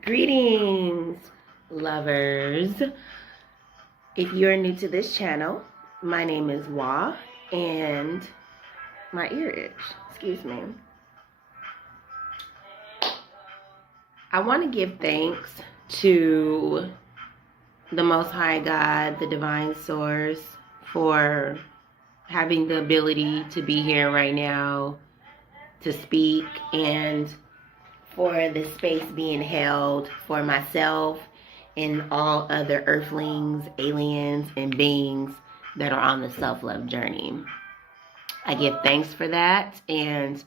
Greetings, lovers. If you're new to this channel, my name is Wa, and my ear itch, excuse me. I want to give thanks to the Most High God, the Divine Source, for having the ability to be here right now, to speak, and for the space being held for myself and all other earthlings, aliens, and beings that are on the self-love journey. I give thanks for that, and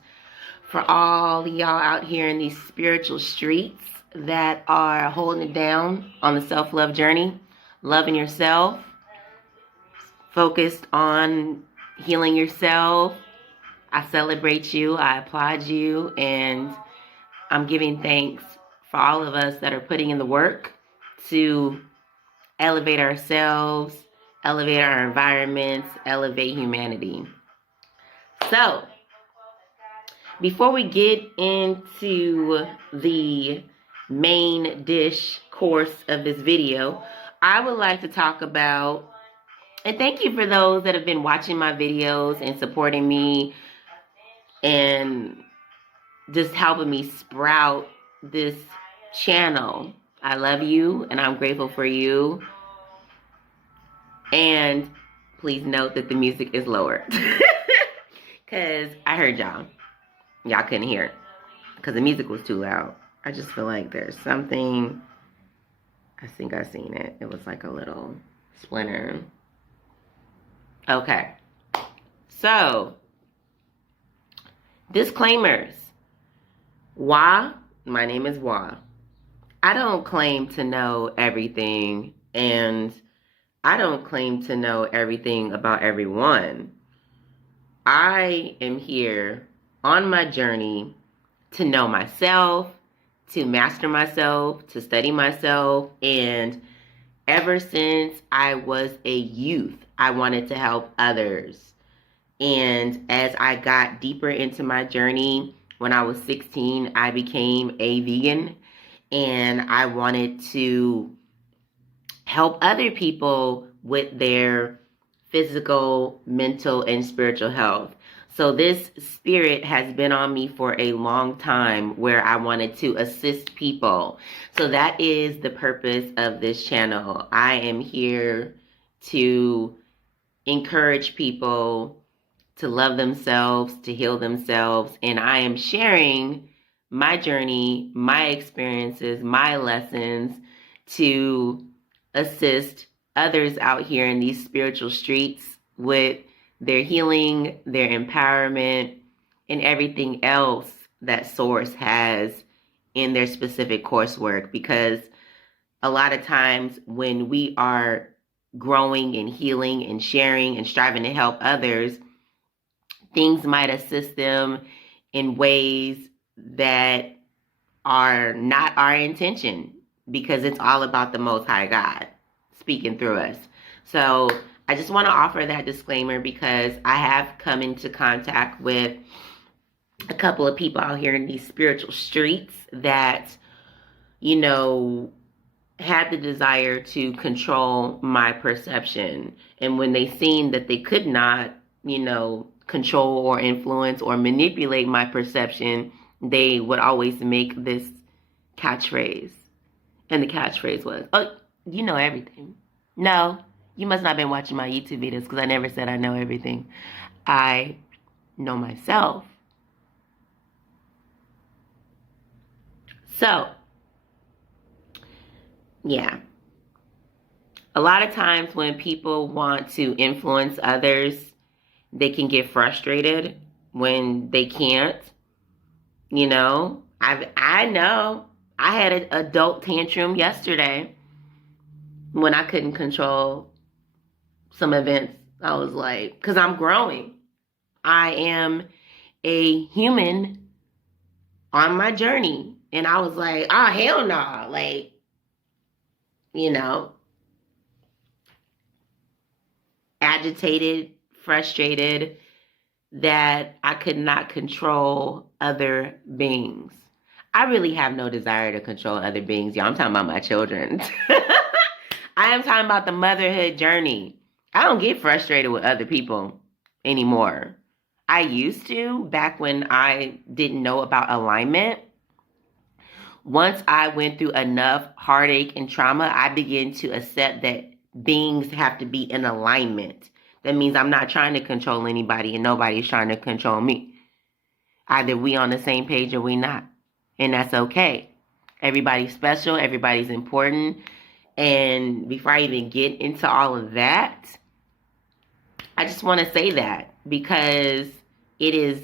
for all y'all out here in these spiritual streets that are holding it down on the self-love journey, loving yourself, focused on healing yourself. I celebrate you, I applaud you, and I'm giving thanks for all of us that are putting in the work to elevate ourselves, elevate our environments, elevate humanity. So, before we get into the main dish course of this video, I would like to talk about, and thank you for those that have been watching my videos and supporting me and just helping me sprout this channel. I love you and I'm grateful for you. And please note that the music is lower because I heard y'all couldn't hear because the music was too loud. I just feel like there's something, I think I seen it. It was like a little splinter. Okay, so disclaimers. Wa, my name is Wa. I don't claim to know everything, and I don't claim to know everything about everyone. I am here on my journey to know myself, to master myself, to study myself, and ever since I was a youth, I wanted to help others. And as I got deeper into my journey, when I was 16, I became a vegan, and I wanted to help other people with their physical, mental, and spiritual health. So this spirit has been on me for a long time where I wanted to assist people. So that is the purpose of this channel. I am here to encourage people to love themselves, to heal themselves, and I am sharing my journey, my experiences, my lessons to assist others out here in these spiritual streets with their healing, their empowerment, and everything else that Source has in their specific coursework. Because a lot of times when we are growing and healing and sharing and striving to help others, things might assist them in ways that are not our intention, because it's all about the Most High God speaking through us. So I just want to offer that disclaimer because I have come into contact with a couple of people out here in these spiritual streets that, had the desire to control my perception. And when they seen that they could not, control or influence or manipulate my perception, they would always make this catchphrase. And the catchphrase was, "Oh, you know everything." No, you must not have been watching my YouTube videos, because I never said I know everything. I know myself. So, yeah. A lot of times when people want to influence others, they can get frustrated when they can't. I know I had an adult tantrum yesterday when I couldn't control some events. I was like, because I'm growing. I am a human on my journey. And I was like, oh, hell no. Like, agitated, frustrated that I could not control other beings. I really have no desire to control other beings, y'all. I'm talking about my children. I am talking about the motherhood journey. I don't get frustrated with other people anymore. I used to back when I didn't know about alignment. Once I went through enough heartache and trauma, I began to accept that beings have to be in alignment. That means I'm not trying to control anybody and nobody's trying to control me. Either we on the same page or we not. And that's okay. Everybody's special. Everybody's important. And before I even get into all of that, I just want to say that because it is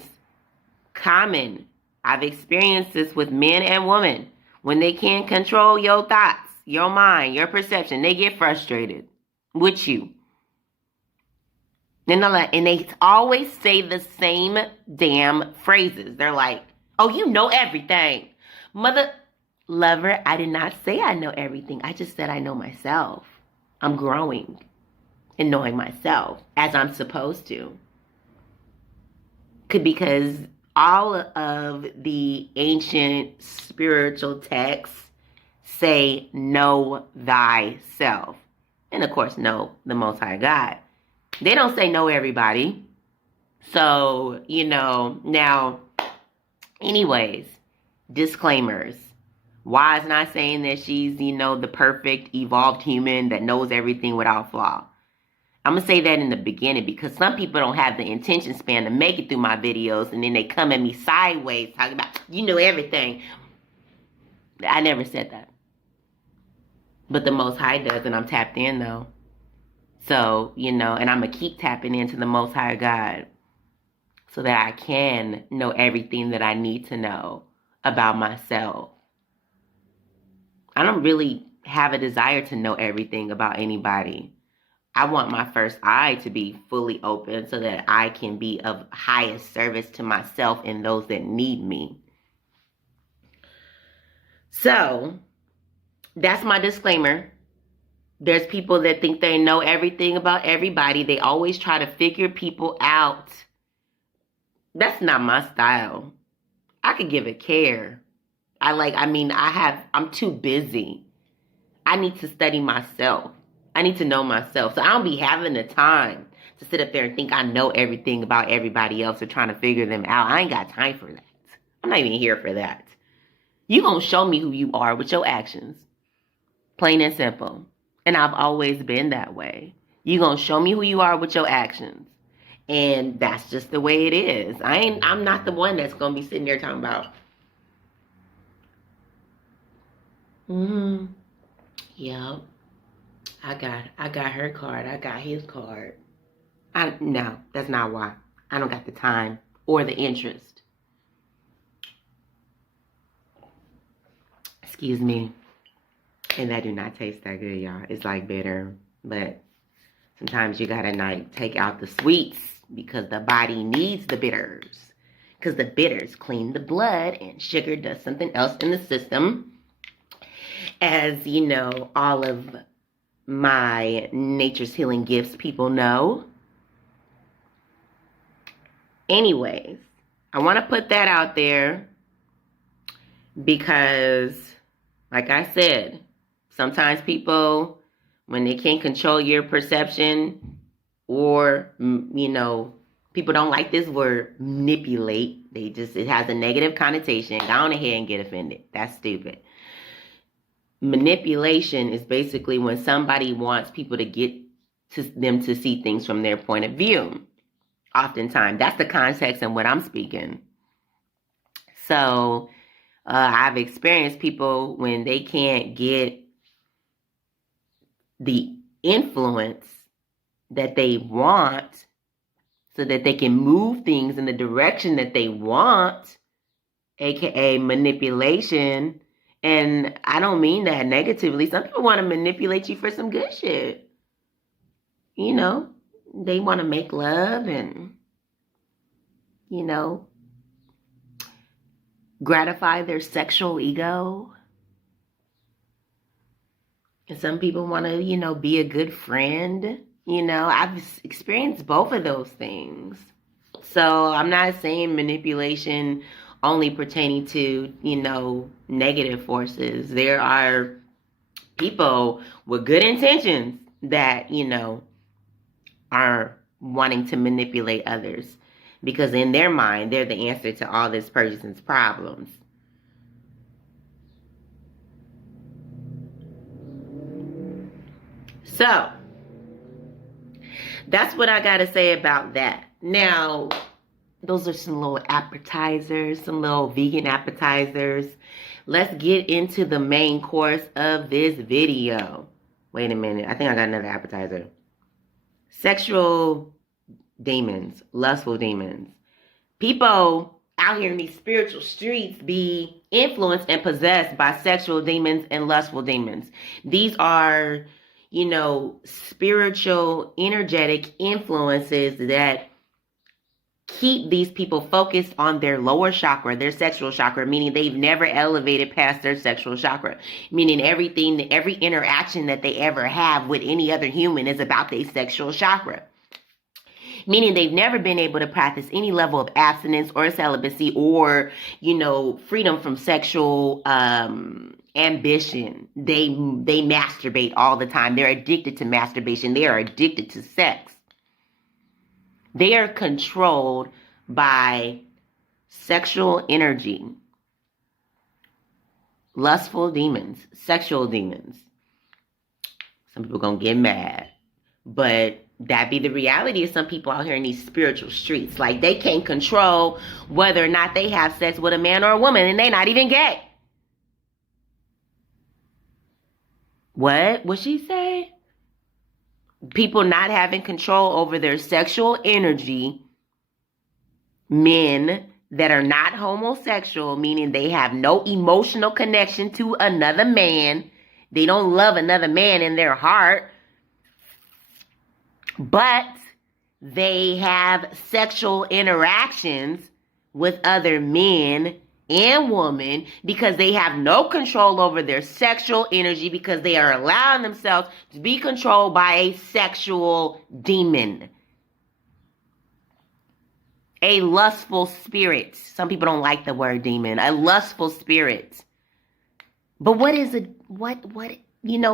common. I've experienced this with men and women. When they can't control your thoughts, your mind, your perception, they get frustrated with you. And they always say the same damn phrases. They're like, oh, you know everything. Mother lover, I did not say I know everything. I just said I know myself. I'm growing and knowing myself as I'm supposed to. Because all of the ancient spiritual texts say, know thyself. And of course, know the Most High God. They don't say know everybody. So, now, anyways, disclaimers. Why is not saying that she's, the perfect evolved human that knows everything without flaw. I'm going to say that in the beginning because some people don't have the attention span to make it through my videos and then they come at me sideways talking about, you know everything. I never said that. But the Most High does, and I'm tapped in though. So, and I'm going to keep tapping into the Most High God so that I can know everything that I need to know about myself. I don't really have a desire to know everything about anybody. I want my first eye to be fully open so that I can be of highest service to myself and those that need me. So, that's my disclaimer. There's people that think they know everything about everybody. They always try to figure people out. That's not my style. I could give a care. I'm too busy. I need to study myself. I need to know myself. So I don't be having the time to sit up there and think I know everything about everybody else or trying to figure them out. I ain't got time for that. I'm not even here for that. You gonna show me who you are with your actions. Plain and simple. And I've always been that way. You gonna show me who you are with your actions. And that's just the way it is. I'm not the one that's gonna be sitting there talking about yeah. I got her card. I got his card. No, that's not why. I don't got the time or the interest. Excuse me. And that do not taste that good, y'all. It's like bitter. But sometimes you gotta take out the sweets because the body needs the bitters. Because the bitters clean the blood and sugar does something else in the system. As all of my nature's healing gifts people know. Anyways, I want to put that out there because, like I said, sometimes people, when they can't control your perception or, people don't like this word manipulate. It has a negative connotation. Go on ahead and get offended. That's stupid. Manipulation is basically when somebody wants people to get to them to see things from their point of view. Oftentimes, that's the context in what I'm speaking. So, I've experienced people when they can't get the influence that they want so that they can move things in the direction that they want, aka manipulation. And I don't mean that negatively. Some people want to manipulate you for some good shit. They want to make love and, gratify their sexual ego. And some people want to, be a good friend. I've experienced both of those things. So I'm not saying manipulation only pertaining to, negative forces. There are people with good intentions that, are wanting to manipulate others because in their mind, they're the answer to all this person's problems. So, that's what I got to say about that. Now, those are some little appetizers, some little vegan appetizers. Let's get into the main course of this video. Wait a minute. I think I got another appetizer. Sexual demons, lustful demons. People out here in these spiritual streets be influenced and possessed by sexual demons and lustful demons. These are, spiritual, energetic influences that keep these people focused on their lower chakra, their sexual chakra, meaning they've never elevated past their sexual chakra, meaning every interaction that they ever have with any other human is about their sexual chakra, meaning they've never been able to practice any level of abstinence or celibacy or, freedom from sexual ambition. They masturbate all the time. They're addicted to masturbation. They are addicted to sex. They are controlled by sexual energy, lustful demons, sexual demons. Some people gonna get mad, but that be the reality of some people out here in these spiritual streets. Like, they can't control whether or not they have sex with a man or a woman, and they not even gay. What she say? People not having control over their sexual energy, men that are not homosexual, meaning they have no emotional connection to another man. They don't love another man in their heart, but they have sexual interactions with other men and women because they have no control over their sexual energy because they are allowing themselves to be controlled by a sexual demon, a lustful spirit. Some people don't like the word demon. A lustful spirit. But what is it? What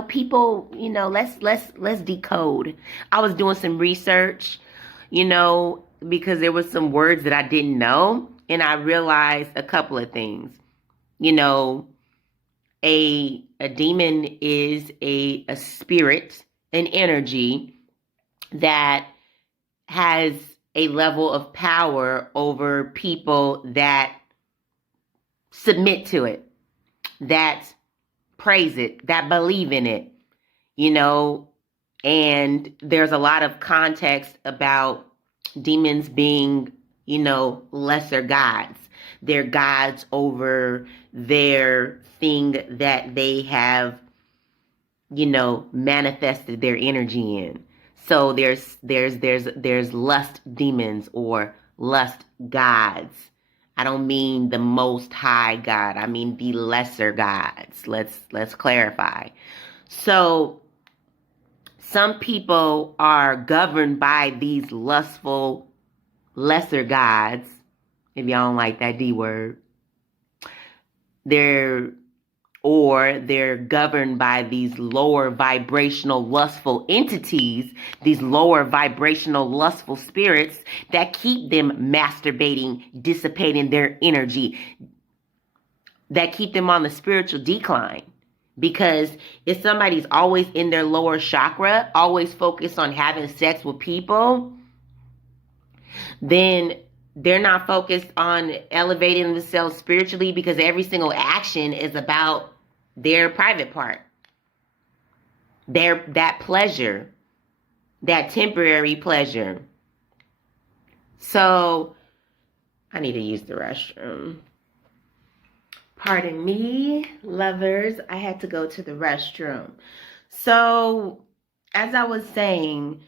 people, let's decode. I was doing some research, because there was some words that I didn't know. And I realized a couple of things. A demon is a spirit, an energy that has a level of power over people that submit to it, that praise it, that believe in it, and there's a lot of context about demons being, lesser gods. They're gods over their thing that they have, manifested their energy in. So there's lust demons or lust gods. I don't mean the most high God. I mean the lesser gods. Let's clarify. So some people are governed by these lustful lesser gods, if y'all don't like that D word. They're governed by these lower vibrational lustful entities, these lower vibrational lustful spirits that keep them masturbating, dissipating their energy, that keep them on the spiritual decline. Because if somebody's always in their lower chakra, always focused on having sex with people, then they're not focused on elevating themselves spiritually because every single action is about their private part. That pleasure, that temporary pleasure. So, I need to use the restroom. Pardon me, lovers. I had to go to the restroom. So, as I was saying,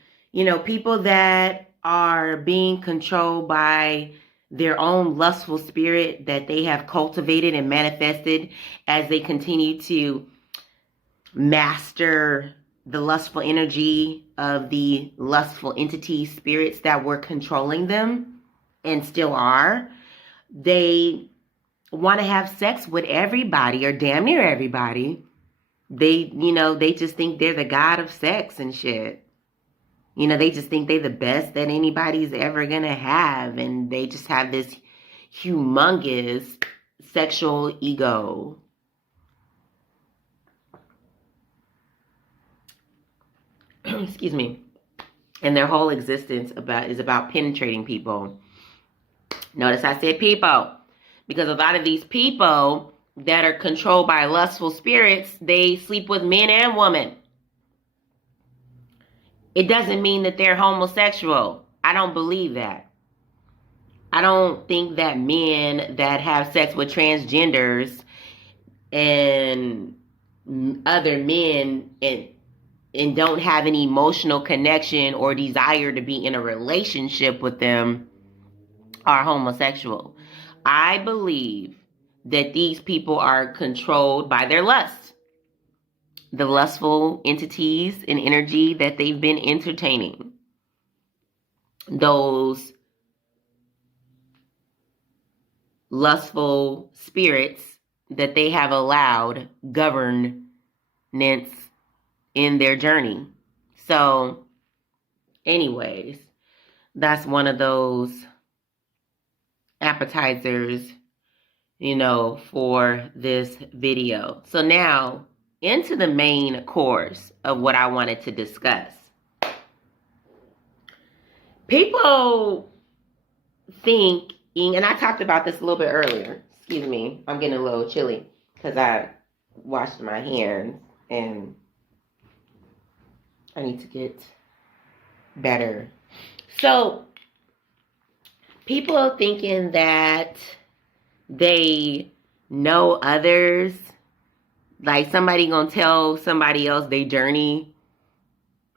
people that are being controlled by their own lustful spirit that they have cultivated and manifested as they continue to master the lustful energy of the lustful entity spirits that were controlling them and still are. They want to have sex with everybody or damn near everybody. They just think they're the god of sex and shit. They just think they're the best that anybody's ever gonna have, and they just have this humongous sexual ego. Excuse me. And their whole existence is about penetrating people. Notice I said people, because a lot of these people that are controlled by lustful spirits, they sleep with men and women. It doesn't mean that they're homosexual. I don't believe that. I don't think that men that have sex with transgenders and other men and don't have any emotional connection or desire to be in a relationship with them are homosexual. I believe that these people are controlled by their lust, the lustful entities and energy that they've been entertaining. Those lustful spirits that they have allowed governance in their journey. So, anyways, that's one of those appetizers, for this video. So now, into the main course of what I wanted to discuss. People think, and I talked about this a little bit earlier. Excuse me, I'm getting a little chilly because I washed my hands and I need to get better. So, people thinking that they know others, like somebody gonna tell somebody else their journey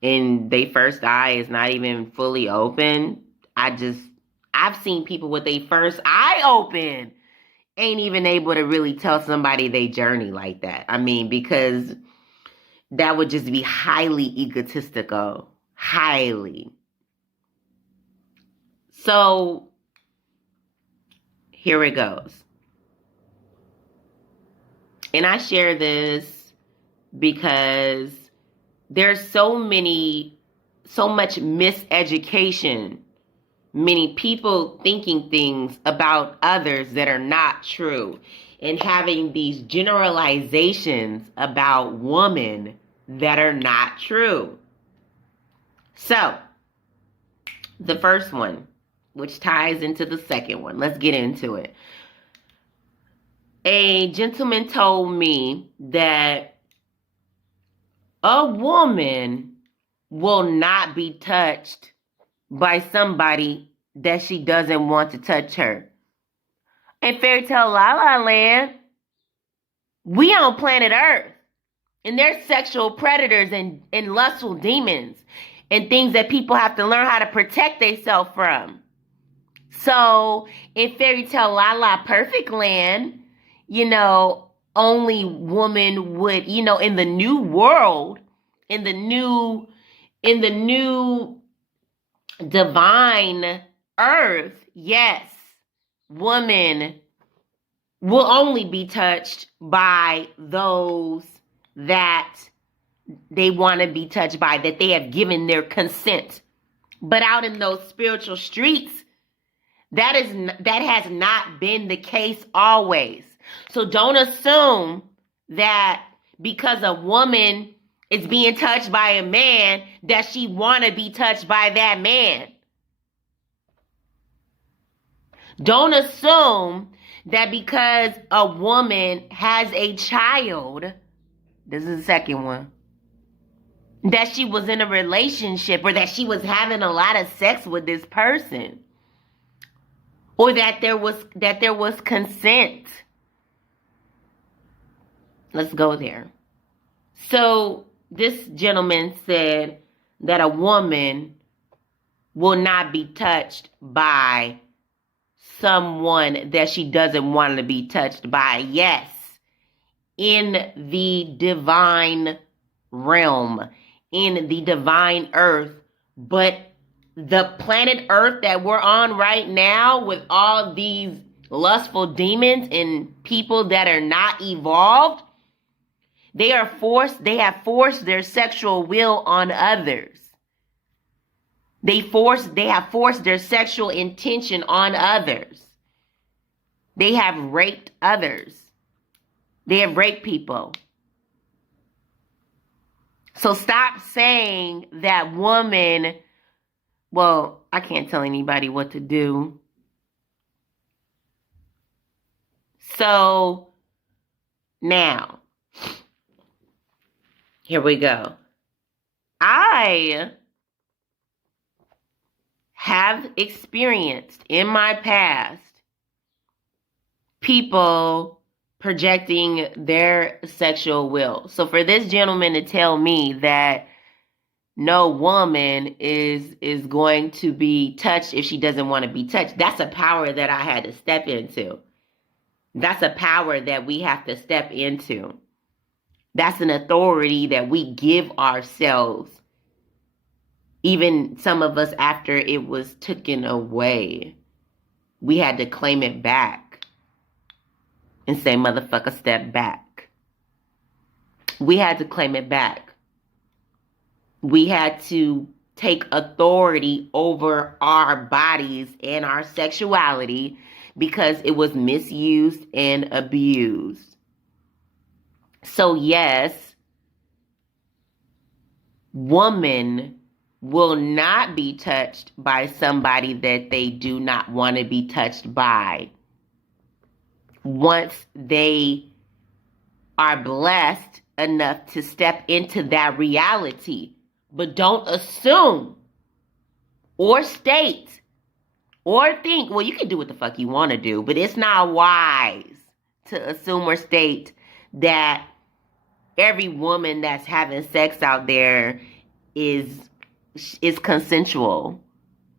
and their first eye is not even fully open. I've seen people with their first eye open ain't even able to really tell somebody their journey like that. I mean, because that would just be highly egotistical. Highly. So, here it goes. And I share this because there's so much miseducation, many people thinking things about others that are not true, and having these generalizations about women that are not true. So, the first one, which ties into the second one. Let's get into it. A gentleman told me that a woman will not be touched by somebody that she doesn't want to touch her. In Fairy Tale La La Land, we on planet Earth, and there's sexual predators and lustful demons and things that people have to learn how to protect themselves from. So, in Fairy Tale La La Perfect Land, only woman would, in the new world, in the new divine earth, yes, woman will only be touched by those that they want to be touched by, that they have given their consent. But out in those spiritual streets, that has not been the case always. So don't assume that because a woman is being touched by a man that she want to be touched by that man. Don't assume that because a woman has a child, this is the second one, that she was in a relationship or that she was having a lot of sex with this person, or that there was consent. Let's go there. So this gentleman said that a woman will not be touched by someone that she doesn't want to be touched by. Yes, in the divine realm, in the divine earth, but the planet Earth that we're on right now with all these lustful demons and people that are not evolved, they have forced their sexual will on others. They have forced their sexual intention on others. They have raped others. They have raped people. So stop saying that woman, well, I can't tell anybody what to do. So now, here we go. I have experienced in my past people projecting their sexual will. So for this gentleman to tell me that no woman is going to be touched if she doesn't want to be touched, that's a power that I had to step into. That's a power that we have to step into. That's an authority that we give ourselves. Even some of us, after it was taken away, we had to claim it back and say, motherfucker, step back. We had to claim it back. We had to take authority over our bodies and our sexuality because it was misused and abused. So yes, woman will not be touched by somebody that they do not want to be touched by once they are blessed enough to step into that reality. But don't assume or state or think, well, you can do what the fuck you want to do, but it's not wise to assume or state that every woman that's having sex out there is consensual.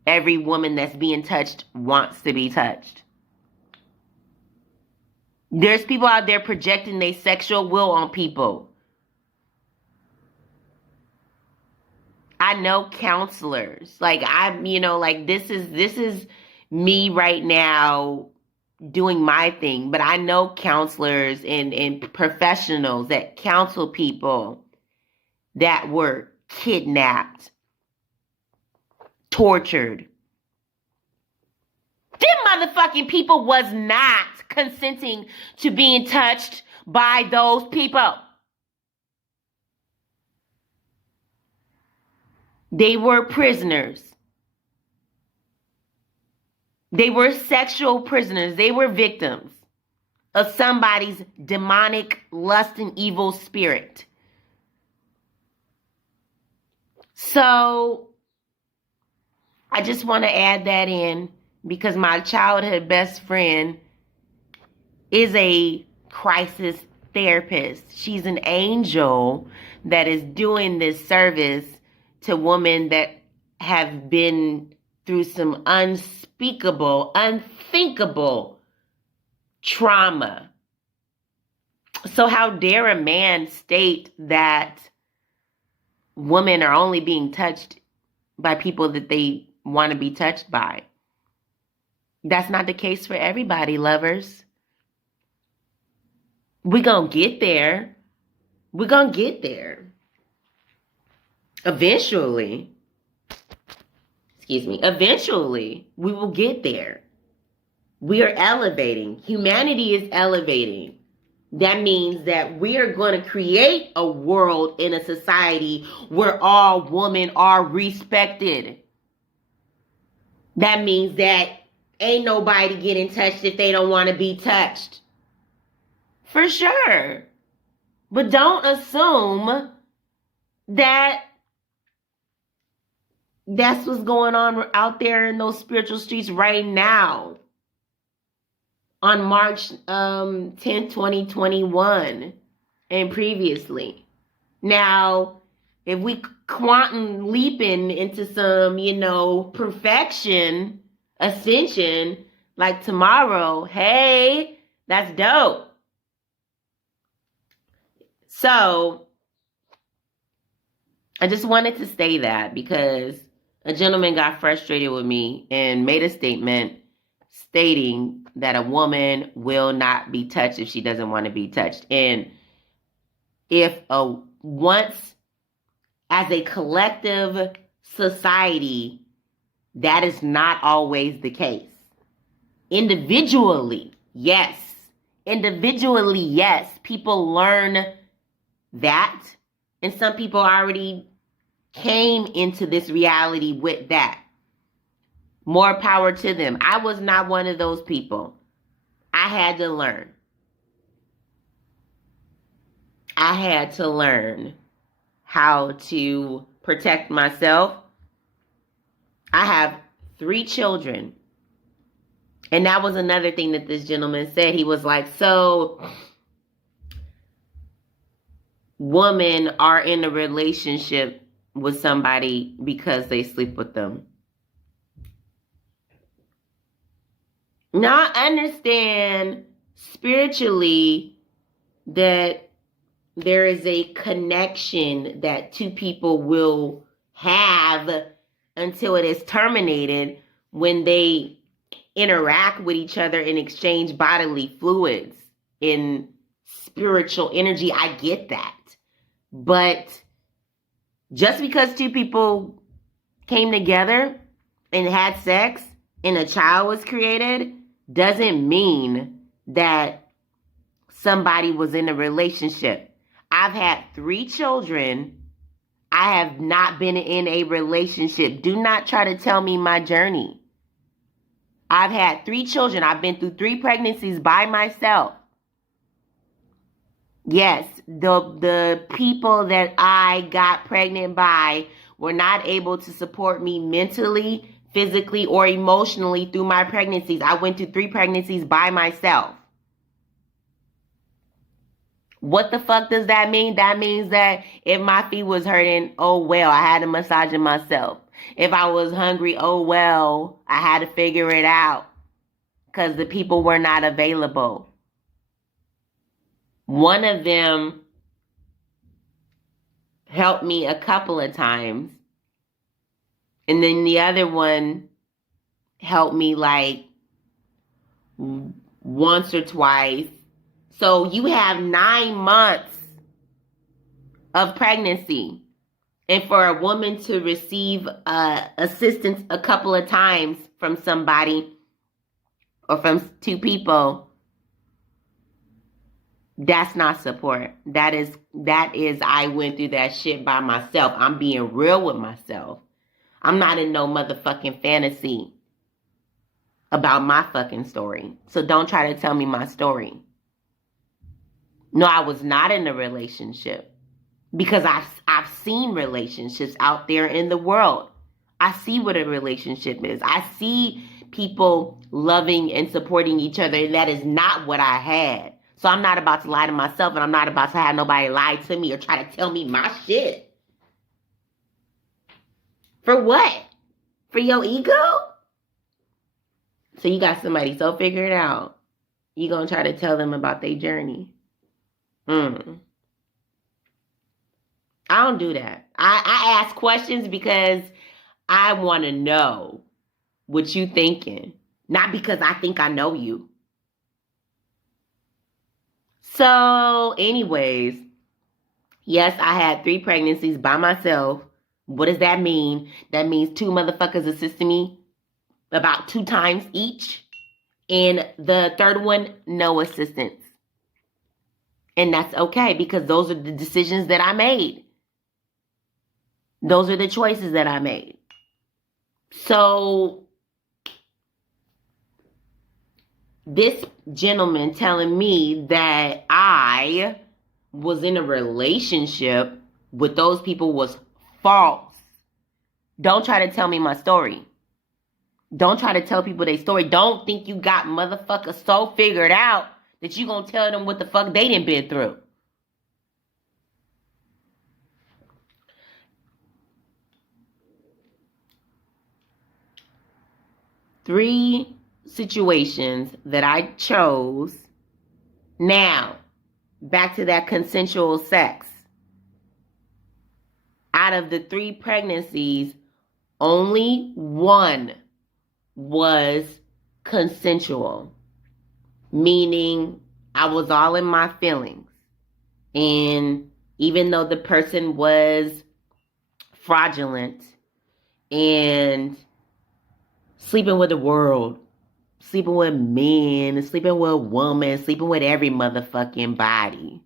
Every woman that's being touched wants to be touched. There's people out there projecting their sexual will on people. I know counselors. This is me right now doing my thing, but I know counselors and professionals that counsel people that were kidnapped, tortured. Them motherfucking people was not consenting to being touched by those people. They were prisoners. They were sexual prisoners. They were victims of somebody's demonic lust and evil spirit. So I just want to add that in because my childhood best friend is a crisis therapist. She's an angel that is doing this service to women that have been through some unspeakable, unthinkable trauma. So how dare a man state that women are only being touched by people that they want to be touched by? That's not the case for everybody, lovers. We're going to get there. We're going to get there. Eventually, we will get there. We are elevating. Humanity is elevating. That means that we are going to create a world in a society where all women are respected. That means that ain't nobody getting touched if they don't want to be touched. For sure. But don't assume that that's what's going on out there in those spiritual streets right now. On March 10th, 2021 and previously. Now, if we quantum leaping into some, perfection, ascension, like tomorrow, hey, that's dope. So, I just wanted to say that because a gentleman got frustrated with me and made a statement stating that a woman will not be touched if she doesn't want to be touched. And if once as a collective society, that is not always the case. Individually, yes. Individually, yes. People learn that. And some people already came into this reality with that. More power to them. I was not one of those people. I had to learn. I had to learn how to protect myself. I have 3 children. And that was another thing that this gentleman said. He was like, so women are in a relationship with somebody because they sleep with them. Now I understand spiritually that there is a connection that 2 people will have until it is terminated when they interact with each other and exchange bodily fluids in spiritual energy. I get that. But just because 2 people came together and had sex and a child was created doesn't mean that somebody was in a relationship. I've had 3 children. I have not been in a relationship. Do not try to tell me my journey. I've had 3 children. I've been through 3 pregnancies by myself. Yes, the people that I got pregnant by were not able to support me mentally, physically, or emotionally through my pregnancies. I went through 3 pregnancies by myself. What the fuck does that mean? That means that if my feet was hurting, oh well, I had to massage it myself. If I was hungry, oh well, I had to figure it out because the people were not available. One of them helped me a couple of times. And then the other one helped me like once or twice. So you have 9 months of pregnancy. And for a woman to receive assistance a couple of times from somebody or from 2 people, that's not support. That is I went through that shit by myself. I'm being real with myself. I'm not in no motherfucking fantasy about my fucking story. So don't try to tell me my story. No, I was not in a relationship because I've seen relationships out there in the world. I see what a relationship is. I see people loving and supporting each other, and that is not what I had. So I'm not about to lie to myself, and I'm not about to have nobody lie to me or try to tell me my shit. For what? For your ego? So you got somebody so figured out, you gonna try to tell them about their journey. I don't do that. I ask questions because I want to know what you thinking, not because I think I know you. So anyways, yes, I had 3 pregnancies by myself. What does that mean? That means 2 motherfuckers assisted me about 2 times each. And the third one, no assistance. And that's okay because those are the decisions that I made. Those are the choices that I made. So this gentleman telling me that I was in a relationship with those people was false. Don't try to tell me my story. Don't try to tell people their story. Don't think you got motherfuckers so figured out that you gonna tell them what the fuck they done been through. Three situations that I chose. Now, back to that consensual sex. Out of the 3 pregnancies, only one was consensual, meaning I was all in my feelings. And even though the person was fraudulent and sleeping with the world, sleeping with men, sleeping with women, sleeping with every motherfucking body,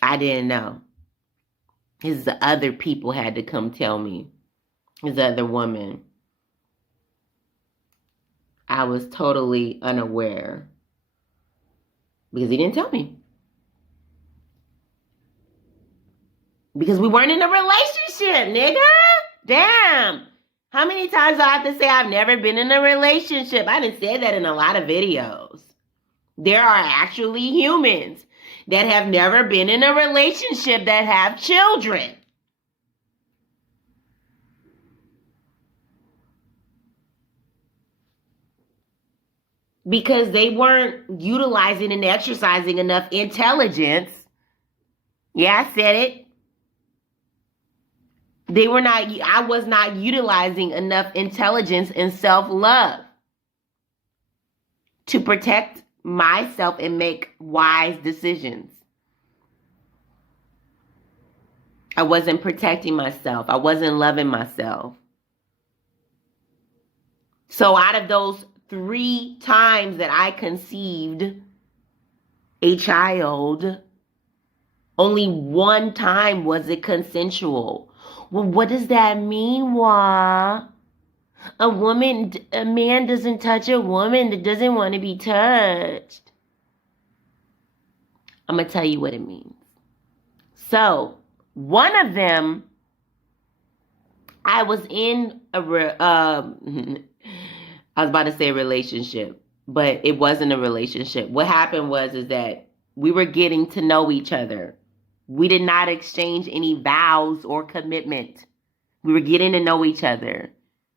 I didn't know. His other people had to come tell me. His other woman. I was totally unaware because he didn't tell me. Because we weren't in a relationship, nigga. Damn. How many times do I have to say I've never been in a relationship? I didn't say that in a lot of videos. There are actually humans that have never been in a relationship that have children. Because they weren't utilizing and exercising enough intelligence. Yeah, I said it. I was not utilizing enough intelligence and self-love to protect myself and make wise decisions. I wasn't protecting myself. I wasn't loving myself. So out of those 3 times that I conceived a child, only 1 time was it consensual. Well, what does that mean, Wah? A man doesn't touch a woman that doesn't want to be touched. I'm going to tell you what it means. So, one of them, I was in I was about to say a relationship, but it wasn't a relationship. What happened is that we were getting to know each other. We did not exchange any vows or commitment. We were getting to know each other.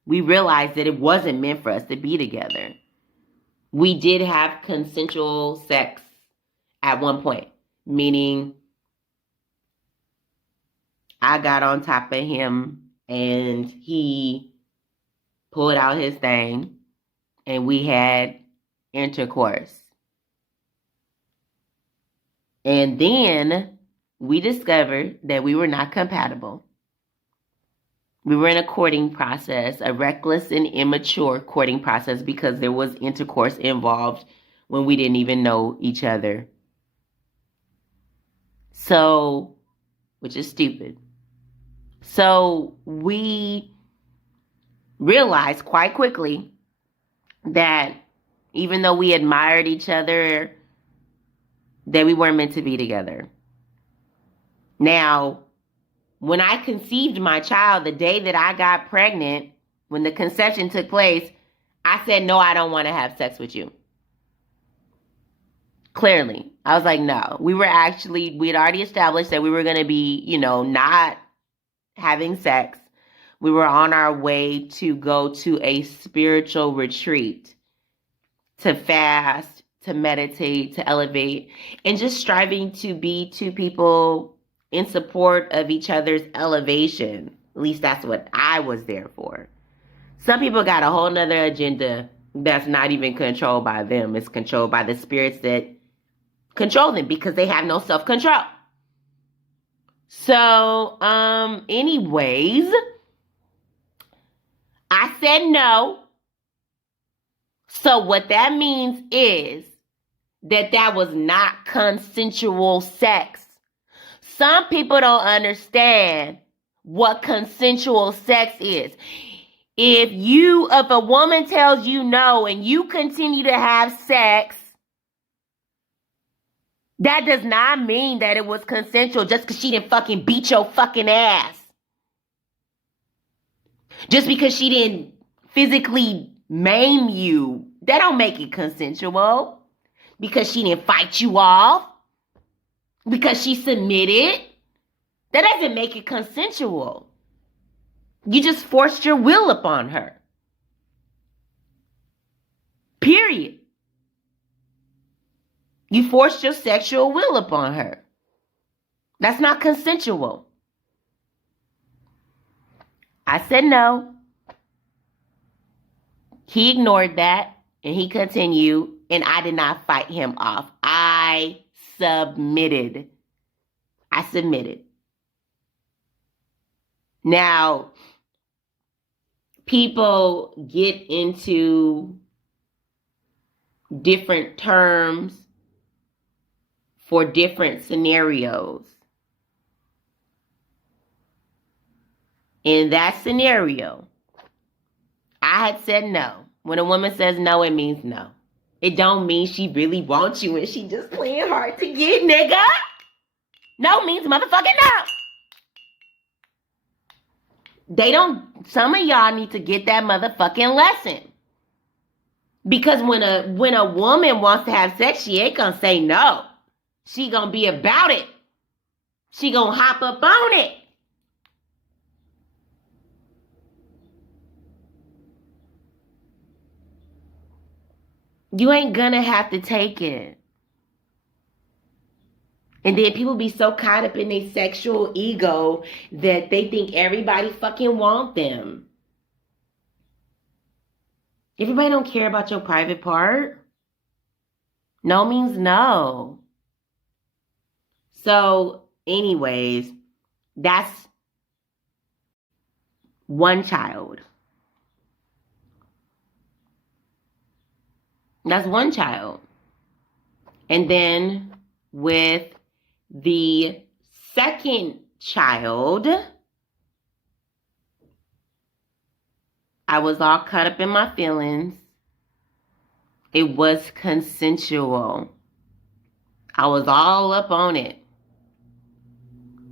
We realized that it wasn't meant for us to be together. We did have consensual sex at one point, meaning I got on top of him and he pulled out his thing and we had intercourse. And then we discovered that we were not compatible. We were in a courting process, a reckless and immature courting process, because there was intercourse involved when we didn't even know each other. So, which is stupid. So we realized quite quickly that even though we admired each other, that we weren't meant to be together. Now, when I conceived my child, the day that I got pregnant, when the conception took place, I said, no, I don't want to have sex with you. Clearly. I was like, no. We had already established that we were going to be, not having sex. We were on our way to go to a spiritual retreat, to fast, to meditate, to elevate, and just striving to be 2 people in support of each other's elevation. At least that's what I was there for. Some people got a whole nother agenda that's not even controlled by them. It's controlled by the spirits that control them because they have no self-control. So, anyways, I said no. So what that means is that was not consensual sex. Some people don't understand what consensual sex is. If a woman tells you no and you continue to have sex, that does not mean that it was consensual just because she didn't fucking beat your fucking ass. Just because she didn't physically maim you, that don't make it consensual. Because she didn't fight you off. Because she submitted. That doesn't make it consensual. You just forced your will upon her. Period. You forced your sexual will upon her. That's not consensual. I said no. He ignored that and he continued, and I did not fight him off. I submitted. Now, people get into different terms for different scenarios. In that scenario, I had said no. When a woman says no, it means no. It don't mean she really wants you and she just playing hard to get, nigga. No means motherfucking no. Some of y'all need to get that motherfucking lesson. Because when a woman wants to have sex, she ain't gonna say no. She gonna be about it. She gonna hop up on it. You ain't gonna have to take it. And then people be so caught up in their sexual ego that they think everybody fucking want them. Everybody don't care about your private part. No means no. So, anyways, that's one child. That's one child. And then with the second child, I was all caught up in my feelings. It was consensual. I was all up on it.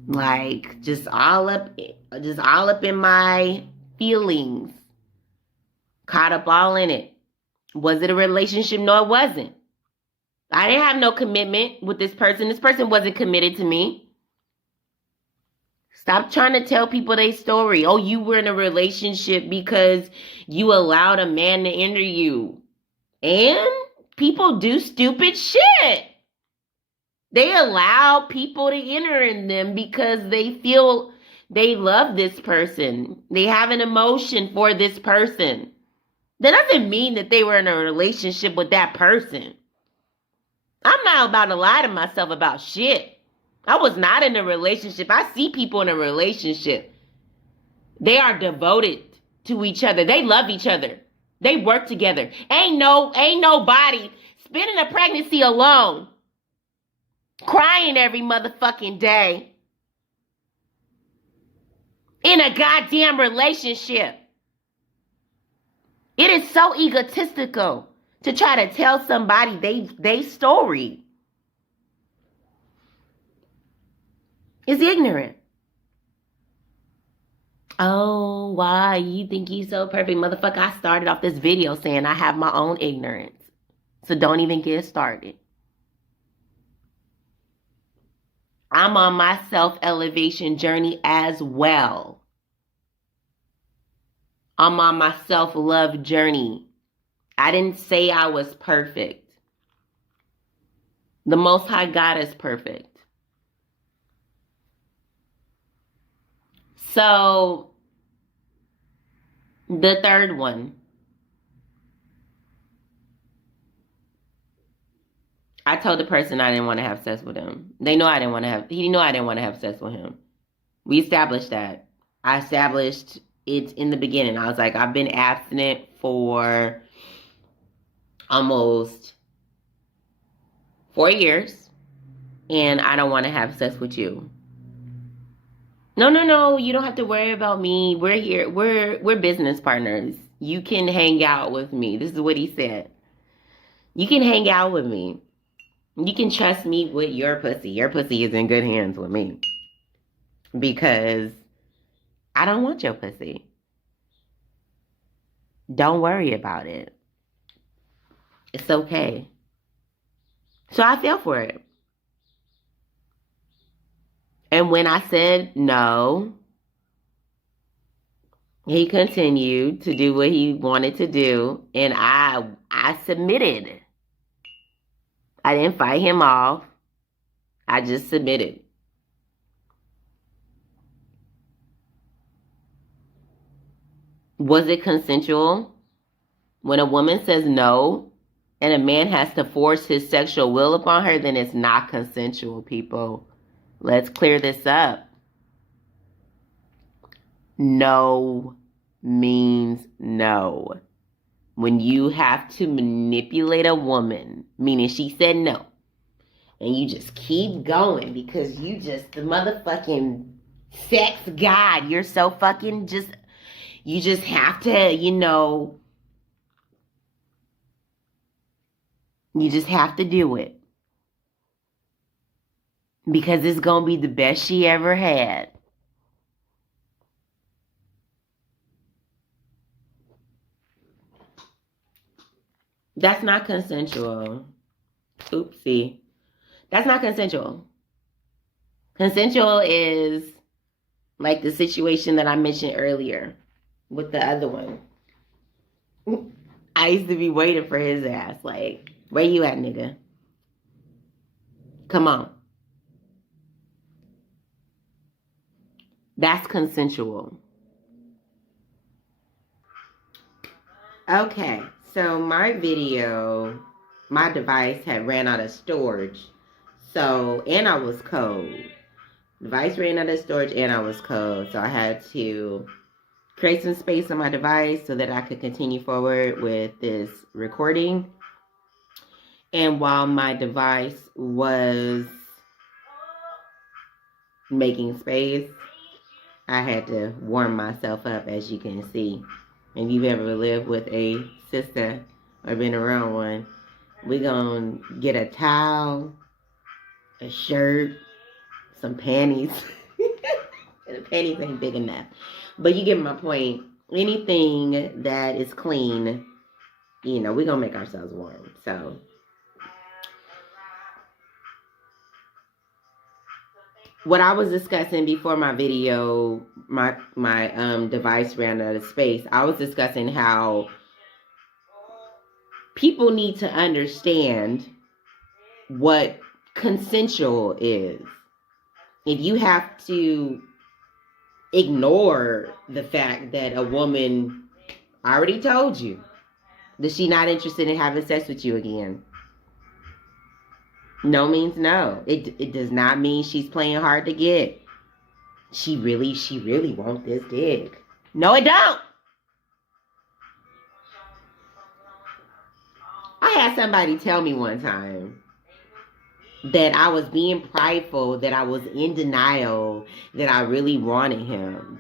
Like, just all up in my feelings. Caught up all in it. Was it a relationship? No, it wasn't. I didn't have no commitment with this person. This person wasn't committed to me. Stop trying to tell people their story. Oh, you were in a relationship because you allowed a man to enter you. And people do stupid shit. They allow people to enter in them because they feel they love this person. They have an emotion for this person. That doesn't mean that they were in a relationship with that person. I'm not about to lie to myself about shit. I was not in a relationship. I see people in a relationship. They are devoted to each other. They love each other. They work together. Ain't nobody spending a pregnancy alone, crying every motherfucking day in a goddamn relationship. It is so egotistical to try to tell somebody they story. It's ignorant. Oh, why? You think you so perfect? Motherfucker, I started off this video saying I have my own ignorance. So don't even get started. I'm on my self-elevation journey as well. I'm on my self-love journey. I didn't say I was perfect. The Most High God is perfect. So, the third one. I told the person I didn't want to have sex with him. He knew I didn't want to have sex with him. We established that. I established it in the beginning. I was like, I've been abstinent for almost 4 years, and I don't want to have sex with you. No, you don't have to worry about me. We're here. We're business partners. You can hang out with me. This is what he said. You can hang out with me. You can trust me with your pussy. Your pussy is in good hands with me. Because I don't want your pussy. Don't worry about it. It's okay. So I fell for it. And when I said no, he continued to do what he wanted to do. And I submitted. I didn't fight him off. I just submitted. Was it consensual? When a woman says no and a man has to force his sexual will upon her, then it's not consensual, people. Let's clear this up. No means no. When you have to manipulate a woman, meaning she said no, and you just keep going because you just the motherfucking sex god. You're so fucking just, you just have to, you just have to do it. Because it's going to be the best she ever had. That's not consensual. Oopsie. That's not consensual. Consensual is like the situation that I mentioned earlier with the other one. I used to be waiting for his ass. Like, where you at, nigga? Come on. That's consensual. Okay, so my device had ran out of storage. So, and I was cold. Device ran out of storage and I was cold. So I had to create some space on my device so that I could continue forward with this recording. And while my device was making space, I had to warm myself up, as you can see. If you've ever lived with a sister or been around one, we're going to get a towel, a shirt, some panties. The panties ain't big enough. But you get my point. Anything that is clean, we're going to make ourselves warm. So, what I was discussing before my video, my device ran out of space, I was discussing how people need to understand what consensual is. If you have to ignore the fact that a woman already told you that she's not interested in having sex with you again, no means no. It does not mean she's playing hard to get. She really wants this dick. No, it don't. I had somebody tell me one time that I was being prideful, that I was in denial, that I really wanted him.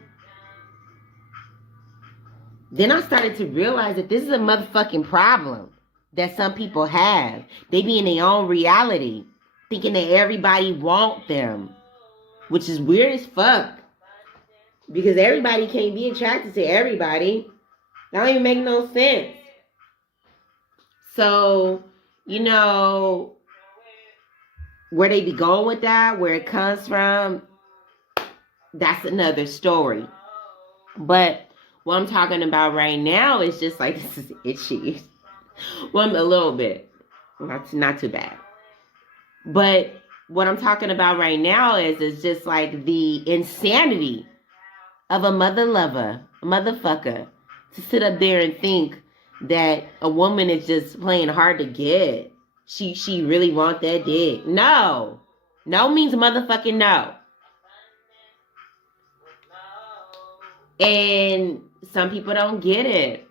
Then I started to realize that this is a motherfucking problem that some people have. They be in their own reality, thinking that everybody want them, which is weird as fuck. Because everybody can't be attracted to everybody. That don't even make no sense. So, where they be going with that, where it comes from, that's another story. But what I'm talking about right now is just like, this is itchy. Well, a little bit. Not too bad. But what I'm talking about right now is just like the insanity of a mother lover, a motherfucker, to sit up there and think that a woman is just playing hard to get. She really want that dick. No. No means motherfucking no. And some people don't get it.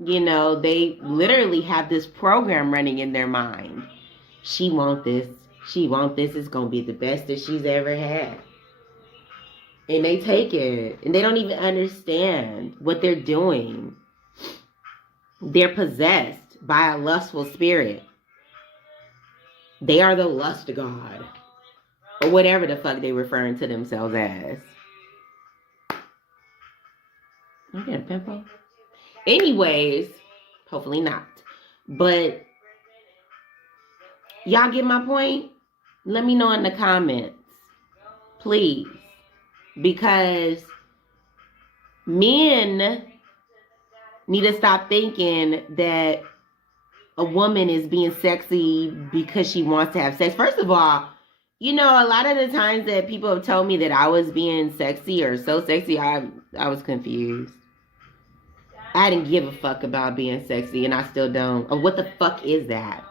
They literally have this program running in their mind. She want this. She want this. It's going to be the best that she's ever had. And they take it. And they don't even understand what they're doing. They're possessed by a lustful spirit. They are the lust god. Or whatever the fuck they referring to themselves as. I get a pimple? Anyways, hopefully not. But y'all get my point? Let me know in the comments. Please. Because men need to stop thinking that a woman is being sexy because she wants to have sex. First of all, a lot of the times that people have told me that I was being sexy or so sexy, I was confused. I didn't give a fuck about being sexy, and I still don't. What the fuck is that?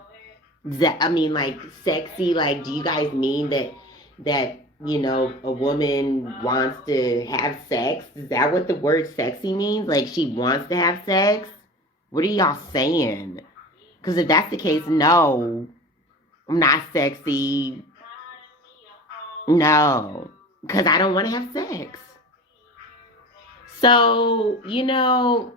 I mean, like, sexy, like, do you guys mean that you know, a woman wants to have sex? Is that what the word sexy means? Like, she wants to have sex? What are y'all saying? Because if that's the case, no, I'm not sexy. No, because I don't want to have sex. So, you know,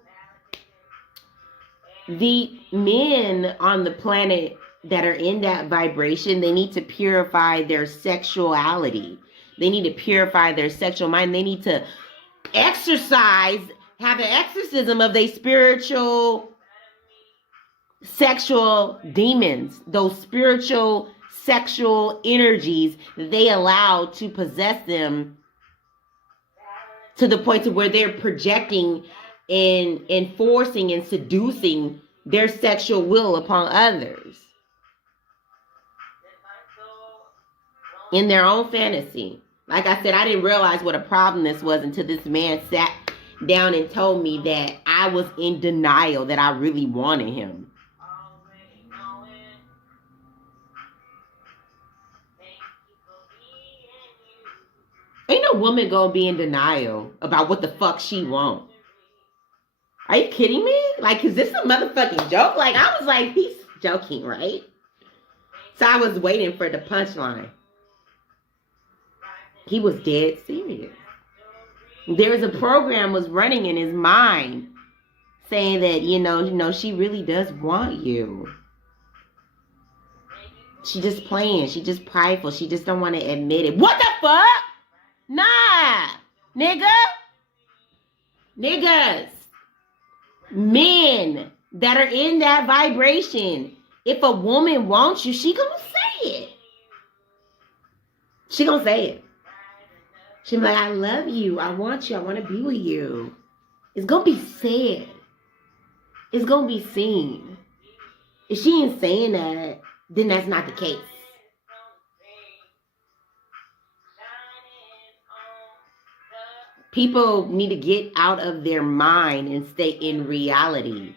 the men on the planet that are in that vibration, they need to purify their sexuality. They need to purify their sexual mind. They need to exercise, have an exorcism of their spiritual sexual demons, those spiritual sexual energies that they allow to possess them to the point to where they're projecting and enforcing and seducing their sexual will upon others in their own fantasy. Like I said, I didn't realize what a problem this was until this man sat down and told me that I was in denial that I really wanted him. Ain't no woman gonna be in denial about what the fuck she wants. Are you kidding me? Like, is this a motherfucking joke? Like, I was like, he's joking, right? So I was waiting for the punchline. He was dead serious. There was a program was running in his mind saying that, you know, she really does want you. She just playing. She just prideful. She just don't want to admit it. What the fuck? Nah, nigga. Niggas. Men that are in that vibration. If a woman wants you, she gonna say it. She gonna say it. She be like, I love you. I want you. I want to be with you. It's gonna be said. It's gonna be seen. If she ain't saying that, then that's not the case. People need to get out of their mind and stay in reality.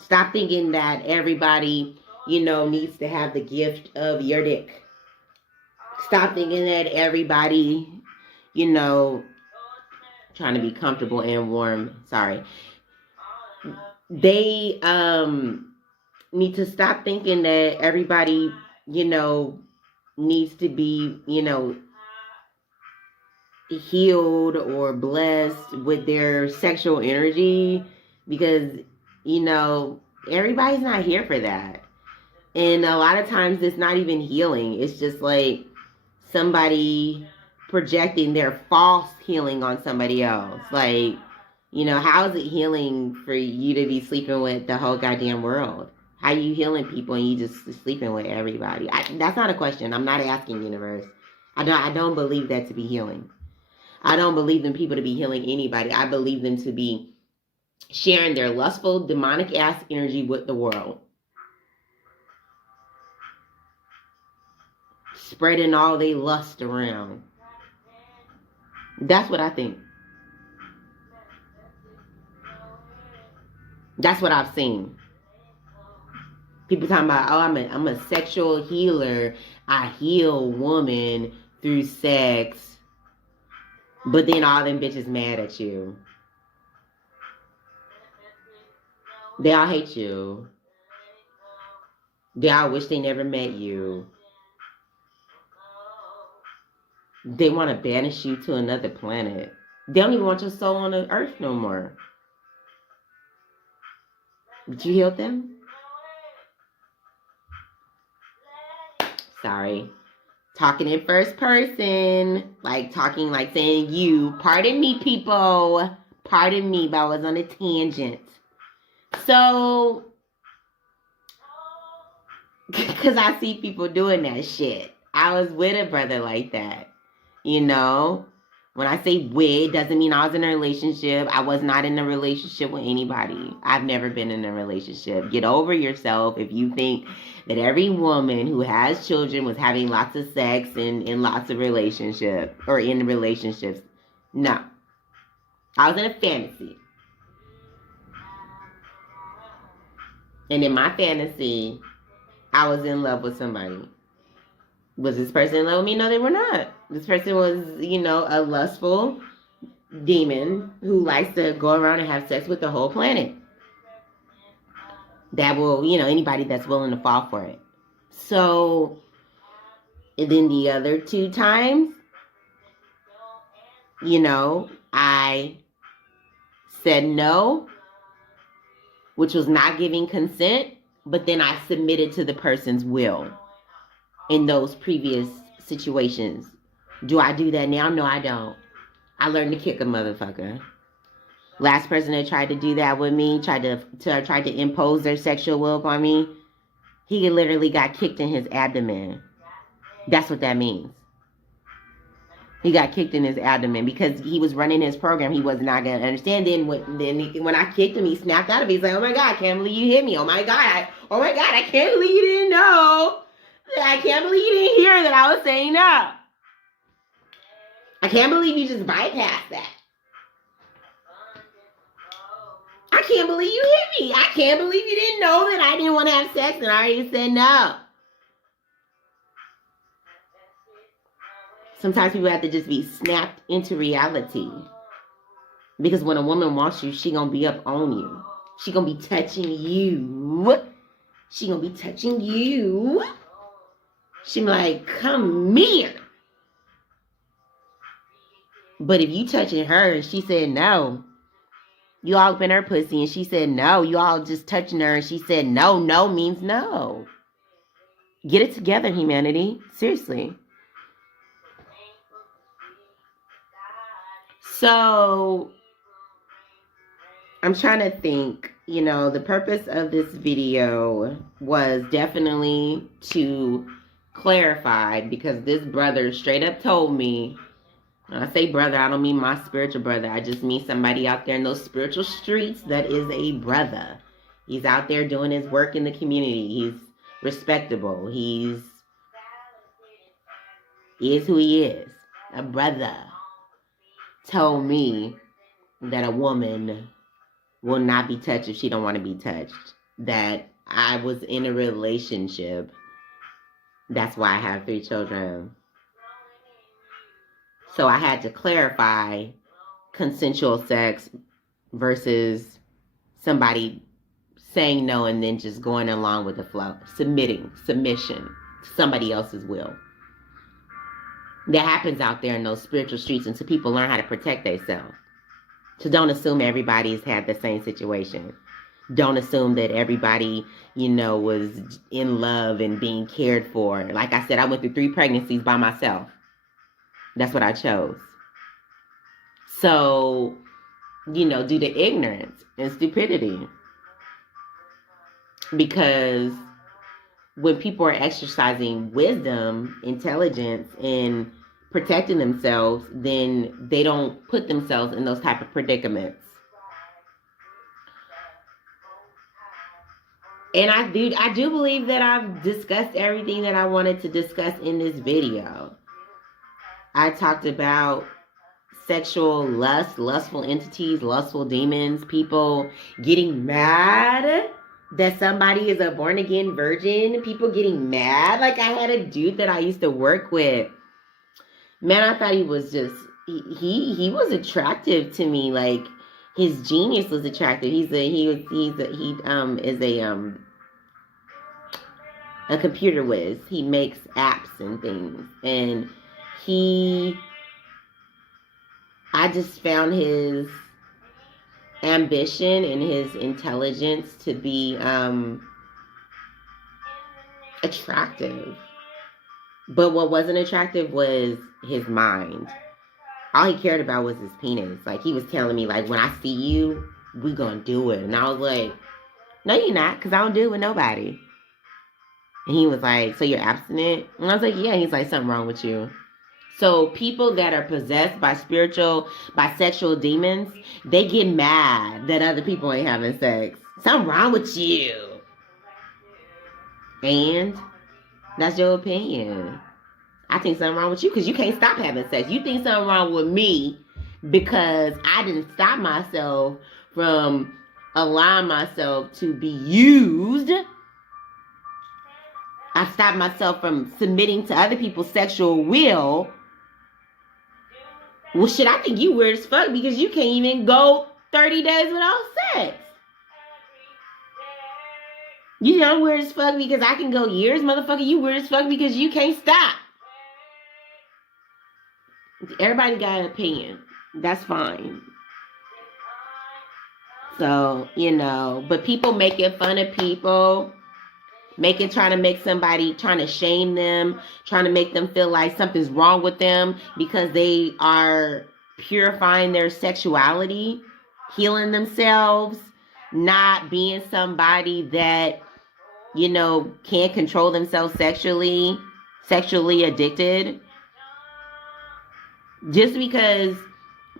Stop thinking that everybody, you know, needs to have the gift of your dick. Stop thinking that everybody, you know, trying to be comfortable and warm. Sorry. They need to stop thinking that everybody, you know, needs to be, you know, healed or blessed with their sexual energy, because, you know, everybody's not here for that. And a lot of times it's not even healing. It's just like somebody projecting their false healing on somebody else. Like, you know, how is it healing for you to be sleeping with the whole goddamn world? How you healing people and you just sleeping with everybody? That's not a question. I'm not asking, universe. I don't believe that to be healing. I don't believe in people to be healing anybody. I believe them to be sharing their lustful, demonic ass energy with the world. Spreading all they lust around. That's what I think. That's what I've seen. People talking about, oh, I'm a sexual healer. I heal women through sex. But then all them bitches mad at you. They all hate you. They all wish they never met you. They want to banish you to another planet. They don't even want your soul on the earth no more. Did you heal them? Sorry. Talking in first person. Like talking like saying you. Pardon me, people. Pardon me, but I was on a tangent. So, because I see people doing that shit. I was with a brother like that. You know? When I say with, doesn't mean I was in a relationship. I was not in a relationship with anybody. I've never been in a relationship. Get over yourself if you think that every woman who has children was having lots of sex and in lots of relationships or in relationships. No. I was in a fantasy. And in my fantasy, I was in love with somebody. Was this person in love with me? No, they were not. This person was, a lustful demon who likes to go around and have sex with the whole planet. That will, anybody that's willing to fall for it. So, and then the other 2 times, I said no, which was not giving consent, but then I submitted to the person's will in those previous situations. Do I do that now? No, I don't. I learned to kick a motherfucker. Last person that tried to do that with me, tried to impose their sexual will upon me, he literally got kicked in his abdomen. That's what that means. He got kicked in his abdomen because he was running his program. He was not going to understand. Then when I kicked him, he snapped out of it. He's like, oh my God, I can't believe you hit me. Oh my God, I can't believe you didn't know. I can't believe you didn't hear that I was saying no. I can't believe you just bypassed that. I can't believe you hit me. I can't believe you didn't know that I didn't want to have sex and I already said no. Sometimes people have to just be snapped into reality. Because when a woman wants you, she gonna be up on you. She gonna be touching you. She gonna be touching you. She be like, come here. But if you touching her and she said no, you all up in her pussy and she said no, you all just touching her and she said no, no means no. Get it together, humanity. Seriously. So, I'm trying to think, the purpose of this video was definitely to clarify, because this brother straight up told me, when I say brother, I don't mean my spiritual brother. I just mean somebody out there in those spiritual streets that is a brother. He's out there doing his work in the community. He's respectable. He is who he is. A brother told me that a woman will not be touched if she don't want to be touched. That I was in a relationship. That's why I have 3 children. So I had to clarify consensual sex versus somebody saying no and then just going along with the flow. Submission to somebody else's will. That happens out there in those spiritual streets until people learn how to protect themselves. So don't assume everybody's had the same situation. Don't assume that everybody, was in love and being cared for. Like I said, I went through 3 pregnancies by myself. That's what I chose. So, due to ignorance and stupidity. Because when people are exercising wisdom, intelligence, and protecting themselves, then they don't put themselves in those type of predicaments. And I do believe that I've discussed everything that I wanted to discuss in this video. I talked about sexual lust, lustful entities, lustful demons, people getting mad that somebody is a born-again virgin, people getting mad. Like, I had a dude that I used to work with. Man, I thought he was just, he was attractive to me. Like, his genius was attractive. He is a computer whiz. He makes apps and things. And I just found his ambition and his intelligence to be attractive. But what wasn't attractive was his mind. All he cared about was his penis. Like, he was telling me, like, when I see you, we gonna do it. And I was like, no, you're not, because I don't do it with nobody. And he was like, so you're abstinent? And I was like, yeah. He's like, something wrong with you. So people that are possessed by sexual demons, they get mad that other people ain't having sex. Something wrong with you. And that's your opinion. I think something wrong with you because you can't stop having sex. You think something wrong with me because I didn't stop myself from allow myself to be used. I stop myself from submitting to other people's sexual will. Well, shit, I think you weird as fuck because you can't even go 30 days without sex. You know I'm weird as fuck because I can go years, motherfucker. You weird as fuck because you can't stop. Everybody got an opinion. That's fine. So, but people making fun of people, trying to make somebody, trying to shame them, trying to make them feel like something's wrong with them because they are purifying their sexuality, healing themselves, not being somebody that, can't control themselves sexually addicted. Just because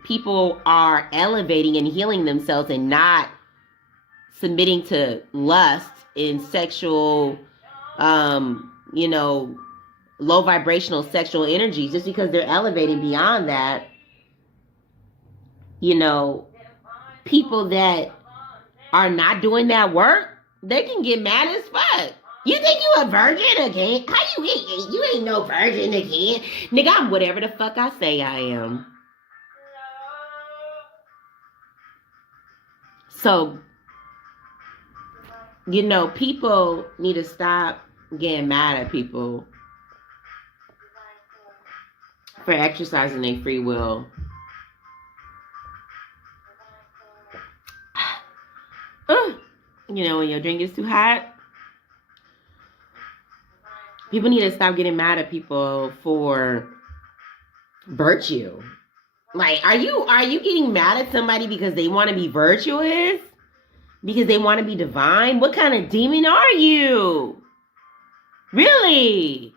people are elevating and healing themselves and not submitting to lust in sexual, low vibrational sexual energies, just because they're elevating beyond that, people that are not doing that work, they can get mad as fuck. You think you a virgin again? How you ain't no virgin again? Nigga, I'm whatever the fuck I say I am. So, people need to stop getting mad at people for exercising their free will. When your drink is too hot, people need to stop getting mad at people for virtue. Like, are you getting mad at somebody because they want to be virtuous? Because they want to be divine? What kind of demon are you? Really?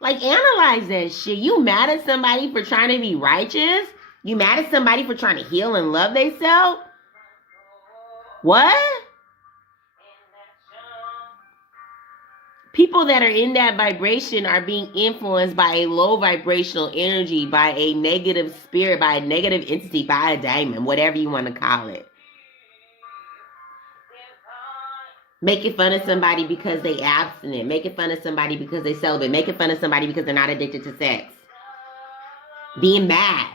Like, analyze that shit. You mad at somebody for trying to be righteous? You mad at somebody for trying to heal and love themselves? What? People that are in that vibration are being influenced by a low vibrational energy, by a negative spirit, by a negative entity, by a demon, whatever you want to call it. Making fun of somebody because they abstinent. Making fun of somebody because they celibate. Making fun of somebody because they're not addicted to sex. Being mad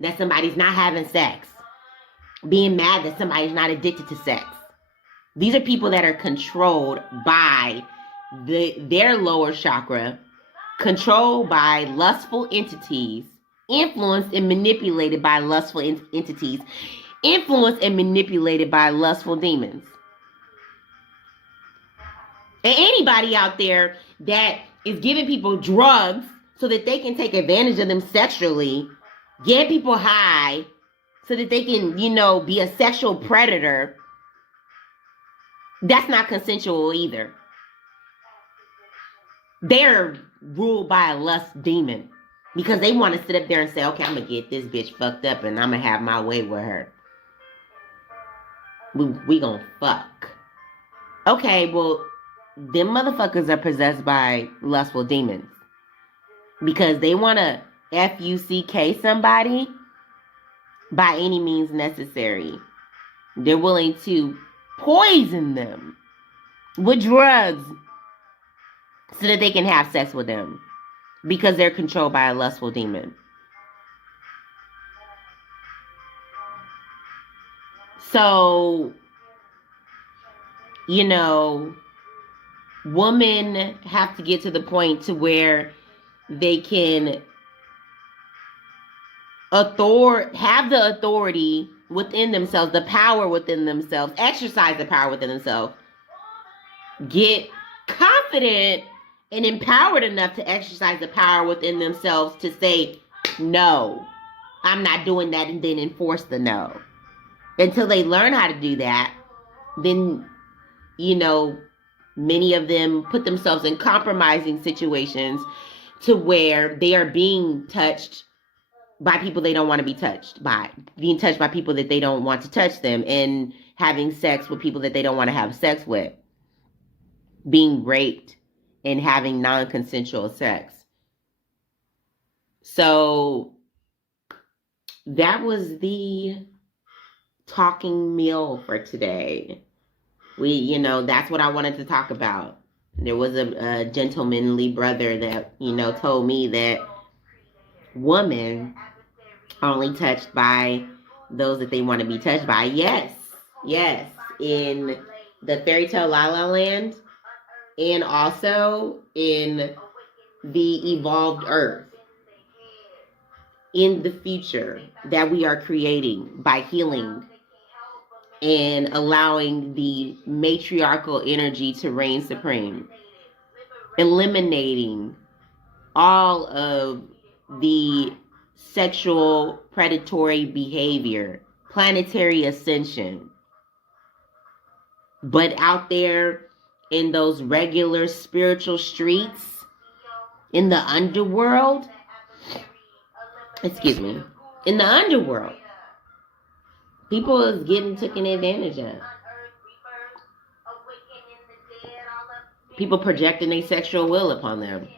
that somebody's not having sex. Being mad that somebody's not addicted to sex. These are people that are controlled by their lower chakra, controlled by lustful entities, influenced and manipulated by lustful entities, influenced and manipulated by lustful demons. And anybody out there that is giving people drugs so that they can take advantage of them sexually, get people high so that they can, be a sexual predator, that's not consensual either. They're ruled by a lust demon because they want to sit up there and say, okay, I'm going to get this bitch fucked up and I'm going to have my way with her. We going to fuck. Okay, well, them motherfuckers are possessed by lustful demons because they want to F-U-C-K somebody by any means necessary. They're willing to poison them with drugs so that they can have sex with them because they're controlled by a lustful demon. So, women have to get to the point to where they can have the authority within themselves, the power within themselves, exercise the power within themselves, get confident and empowered enough to exercise the power within themselves to say, no, I'm not doing that, and then enforce the no. Until they learn how to do that, then, many of them put themselves in compromising situations to where they are being touched by people they don't want to be touched by, being touched by people that they don't want to touch them, and having sex with people that they don't want to have sex with, being raped and having non-consensual sex. So that was the talking meal for today. That's what I wanted to talk about. There was a gentlemanly brother that, told me that women are only touched by those that they want to be touched by. Yes. In the fairy tale La La Land, and also in the evolved earth, in the future that we are creating by healing and allowing the matriarchal energy to reign supreme, eliminating all of the sexual predatory behavior, planetary ascension. But out there in those regular spiritual streets, in the underworld, in the underworld, people is getting taken advantage of. People projecting their sexual will upon them.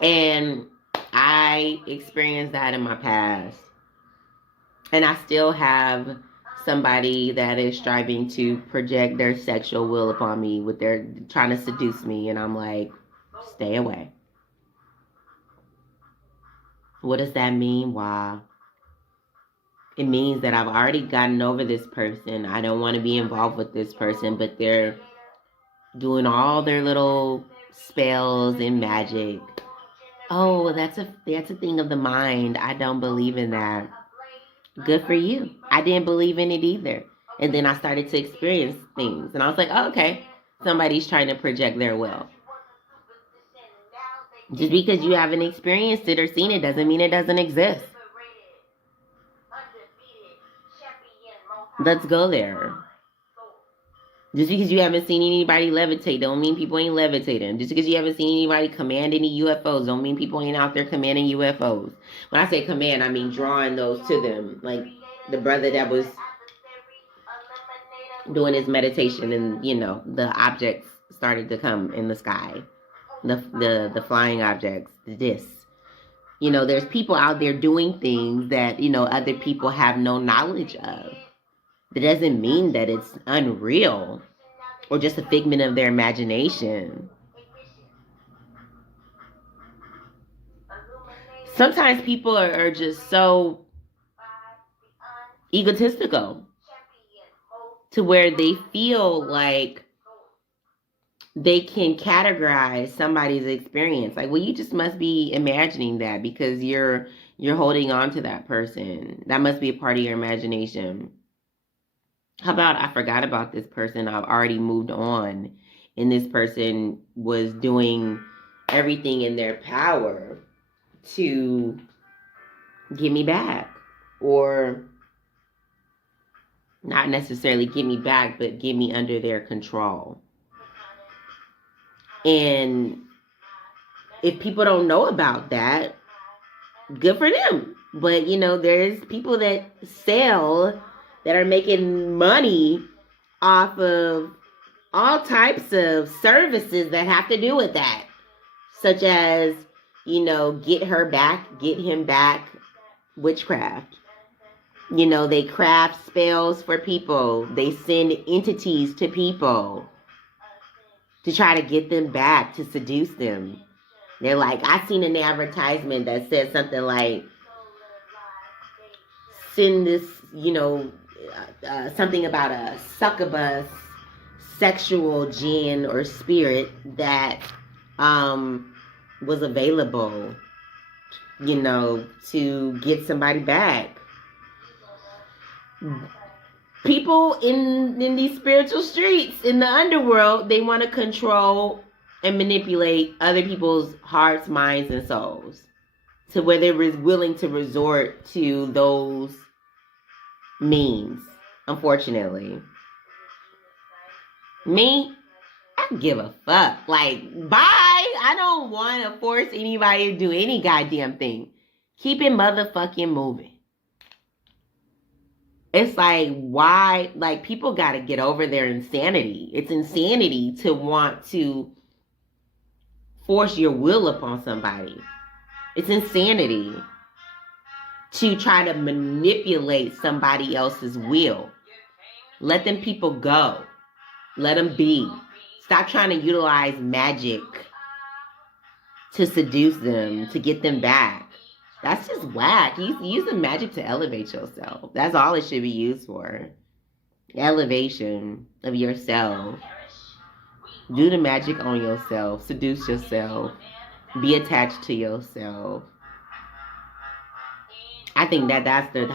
And I experienced that in my past. And I still have somebody that is striving to project their sexual will upon me with their trying to seduce me. And I'm like, stay away. What does that mean? Why? It means that I've already gotten over this person. I don't want to be involved with this person, but they're doing all their little spells and magic. Oh, that's a thing of the mind. I don't believe in that. Good for you. I didn't believe in it either. And then I started to experience things. And I was like, oh, okay, somebody's trying to project their will. Just because you haven't experienced it or seen it doesn't mean it doesn't exist. Let's go there. Just because you haven't seen anybody levitate don't mean people ain't levitating. Just because you haven't seen anybody command any UFOs don't mean people ain't out there commanding UFOs. When I say command, I mean drawing those to them. Like the brother that was doing his meditation and, the objects started to come in the sky. The flying objects, the discs. There's people out there doing things that, other people have no knowledge of. That doesn't mean that it's unreal or just a figment of their imagination. Sometimes people are just so egotistical to where they feel like they can categorize somebody's experience. Like, well, you just must be imagining that because you're holding on to that person. That must be a part of your imagination. How about I forgot about this person, I've already moved on, and this person was doing everything in their power to get me back. Or not necessarily get me back, but get me under their control. And if people don't know about that, good for them. But, there's people that sell, that are making money off of all types of services that have to do with that. Such as, get her back, get him back, witchcraft. They craft spells for people. They send entities to people to try to get them back, to seduce them. They're like, I seen an advertisement that said something like, send this, something about a succubus sexual jinn or spirit that was available, to get somebody back. People in these spiritual streets, in the underworld, they want to control and manipulate other people's hearts, minds, and souls to where they're willing to resort to those means, unfortunately. Me, I don't give a fuck. Like, bye. I don't want to force anybody to do any goddamn thing. Keep it motherfucking moving. It's like, why? Like, people got to get over their insanity. It's insanity to want to force your will upon somebody. It's insanity. to try to manipulate somebody else's will. Let them people go. Let them be. Stop trying to utilize magic to seduce them, to get them back. That's just whack. Use the magic to elevate yourself. That's all it should be used for. Elevation of yourself. Do the magic on yourself. Seduce yourself. Be attached to yourself. I think that's the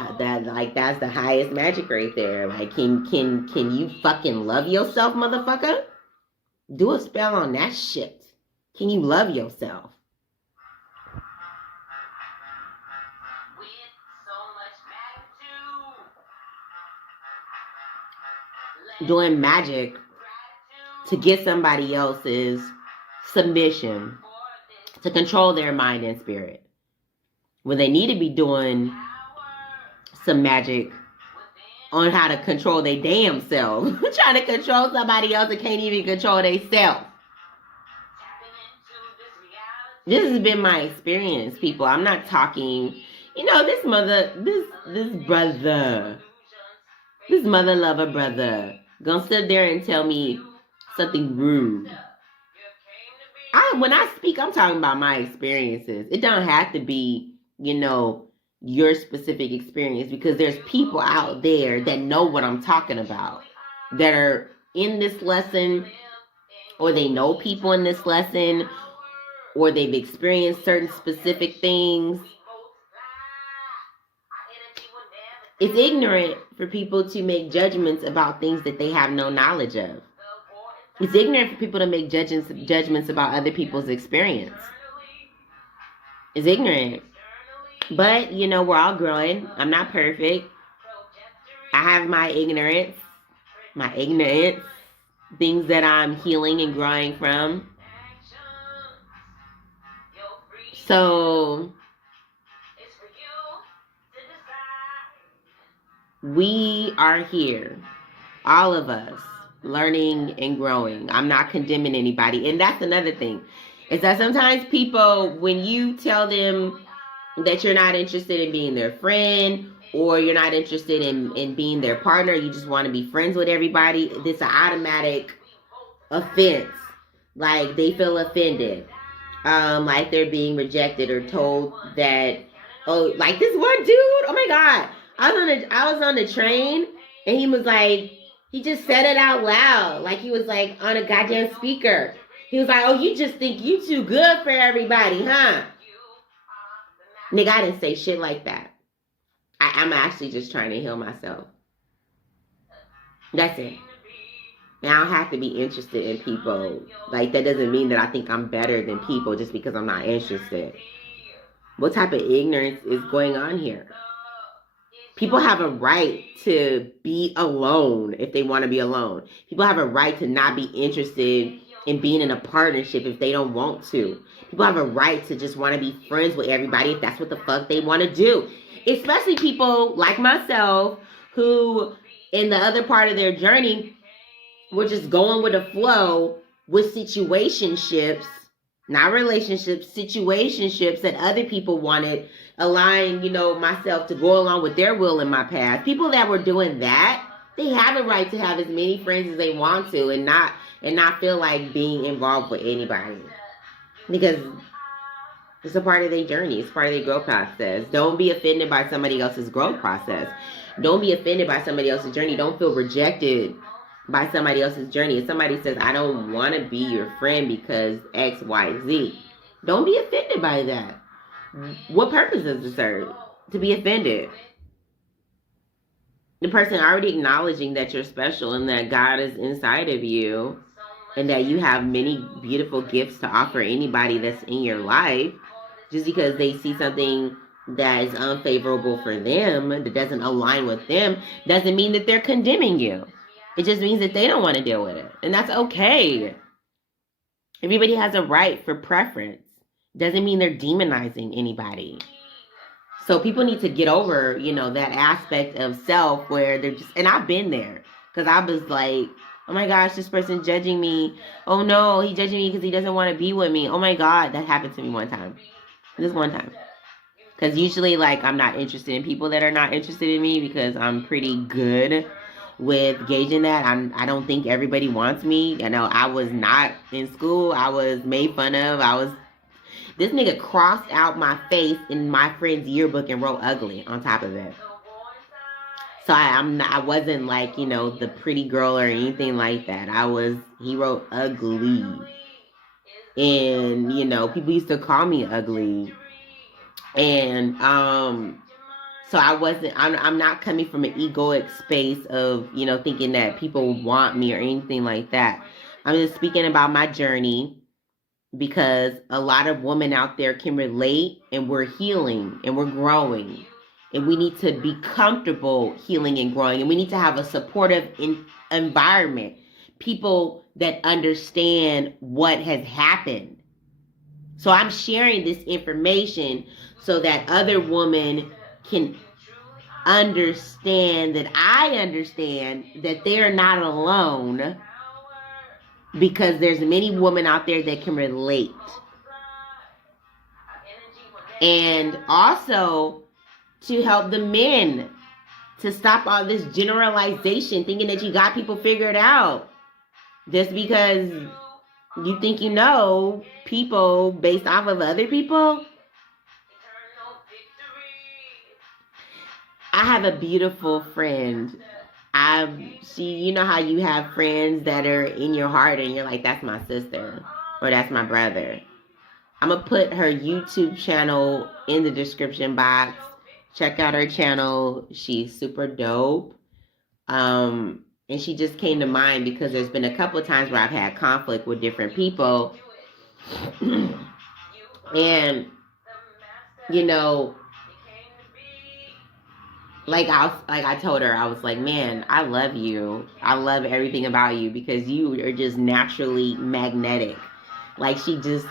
highest magic right there. Like, can you fucking love yourself, motherfucker? Do a spell on that shit. Can you love yourself? Doing magic to get somebody else's submission, to control their mind and spirit, when they need to be doing some magic on how to control their damn self. Trying to control somebody else that can't even control themselves. This has been my experience, people. I'm not talking, this mother lover brother, gonna sit there and tell me something rude. When I speak, I'm talking about my experiences. It don't have to be, your specific experience, because there's people out there that know what I'm talking about, that are in this lesson, or they know people in this lesson, or they've experienced certain specific things. It's ignorant for people to make judgments about things that they have no knowledge of. It's ignorant for people to make judgments about other people's experience. It's ignorant. But, we're all growing. I'm not perfect. I have my ignorance, things that I'm healing and growing from. So, we are here, all of us, learning and growing. I'm not condemning anybody. And that's another thing, is that sometimes people, when you tell them that you're not interested in being their friend, or you're not interested in being their partner, you just want to be friends with everybody, this is an automatic offense. Like, they feel offended. Like they're being rejected, or told that, like this one dude, oh my God, I was on the train, and he was like, he just said it out loud, like he was like on a goddamn speaker. He was like, oh, you just think you too good for everybody, huh? Nigga, I didn't say shit like that. I'm actually just trying to heal myself. That's it. And I don't have to be interested in people. Like, that doesn't mean that I think I'm better than people just because I'm not interested. What type of ignorance is going on here? People have a right to be alone if they want to be alone. People have a right to not be interested in being in a partnership if they don't want to. People have a right to just want to be friends with everybody if that's what the fuck they want to do. Especially people like myself who, in the other part of their journey, were just going with the flow with situationships, not relationships, situationships that other people wanted, allowing, myself to go along with their will in my past. People that were doing that, they have a right to have as many friends as they want to, and not feel like being involved with anybody. Because it's a part of their journey. It's part of their growth process. Don't be offended by somebody else's growth process. Don't be offended by somebody else's journey. Don't feel rejected by somebody else's journey. If somebody says, I don't want to be your friend because X, Y, Z, don't be offended by that. What purpose does it serve to be offended? The person already acknowledging that you're special and that God is inside of you, and that you have many beautiful gifts to offer anybody that's in your life, just because they see something that is unfavorable for them, that doesn't align with them, doesn't mean that they're condemning you. It just means that they don't want to deal with it. And that's okay. Everybody has a right for preference. Doesn't mean they're demonizing anybody. So people need to get over, that aspect of self where they're just, and I've been there. Because I was like, oh my gosh, this person's judging me. Oh no, he's judging me because he doesn't want to be with me. Oh my God, that happened to me one time. This one time. Because usually, like, I'm not interested in people that are not interested in me because I'm pretty good with gauging that. I don't think everybody wants me. You know, I was not in school. I was made fun of. This nigga crossed out my face in my friend's yearbook and wrote ugly on top of it. So I wasn't like, you know, the pretty girl or anything like that. He wrote ugly. And, you know, people used to call me ugly. And, so I'm not coming from an egoic space of, you know, thinking that people want me or anything like that. I'm just speaking about my journey because a lot of women out there can relate, and we're healing and we're growing. And we need to be comfortable healing and growing. And we need to have a supportive environment. People that understand what has happened. So I'm sharing this information so that other women can understand that I understand that they're not alone, because there's many women out there that can relate. And also to help the men to stop all this generalization, thinking that you got people figured out just because you think you know people based off of other people. I have a beautiful friend. You know how you have friends that are in your heart and you're like, that's my sister or that's my brother. I'm going to put her YouTube channel in the description box. Check out her channel. She's super dope. And she just came to mind because there's been a couple of times where I've had conflict with different people. And, you know, like I told her, I was like, man, I love you. I love everything about you because you are just naturally magnetic. Like she's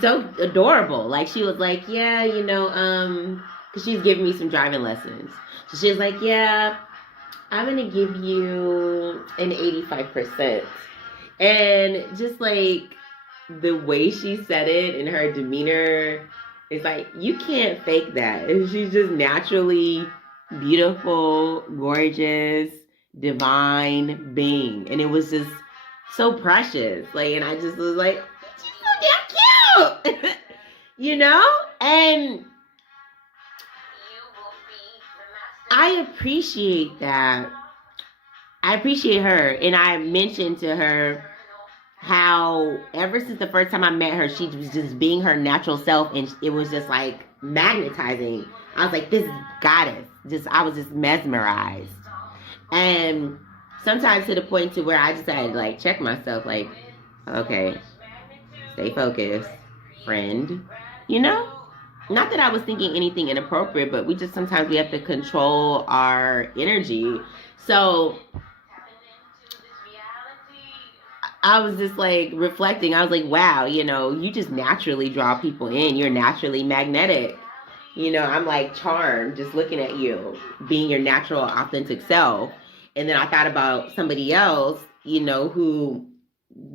so adorable. Like she was like, yeah, you know, because she's giving me some driving lessons. So she was like, yeah, I'm going to give you an 85%. And just like the way she said it and her demeanor, it's like, you can't fake that. And she's just naturally beautiful, gorgeous, divine being. And it was just so precious. Like, and I just was like, she's so damn cute. You know? And I appreciate that. I appreciate her. And I mentioned to her how ever since the first time I met her, she was just being her natural self, and it was just like magnetizing. I was like, this goddess. I was just mesmerized. And sometimes to the point to where I just had to like check myself, like, okay, stay focused, friend. You know? Not that I was thinking anything inappropriate, but sometimes we have to control our energy. So I was just like reflecting. I was like, wow, you know, you just naturally draw people in. You're naturally magnetic. You know, I'm like charmed just looking at you, being your natural, authentic self. And then I thought about somebody else, you know, who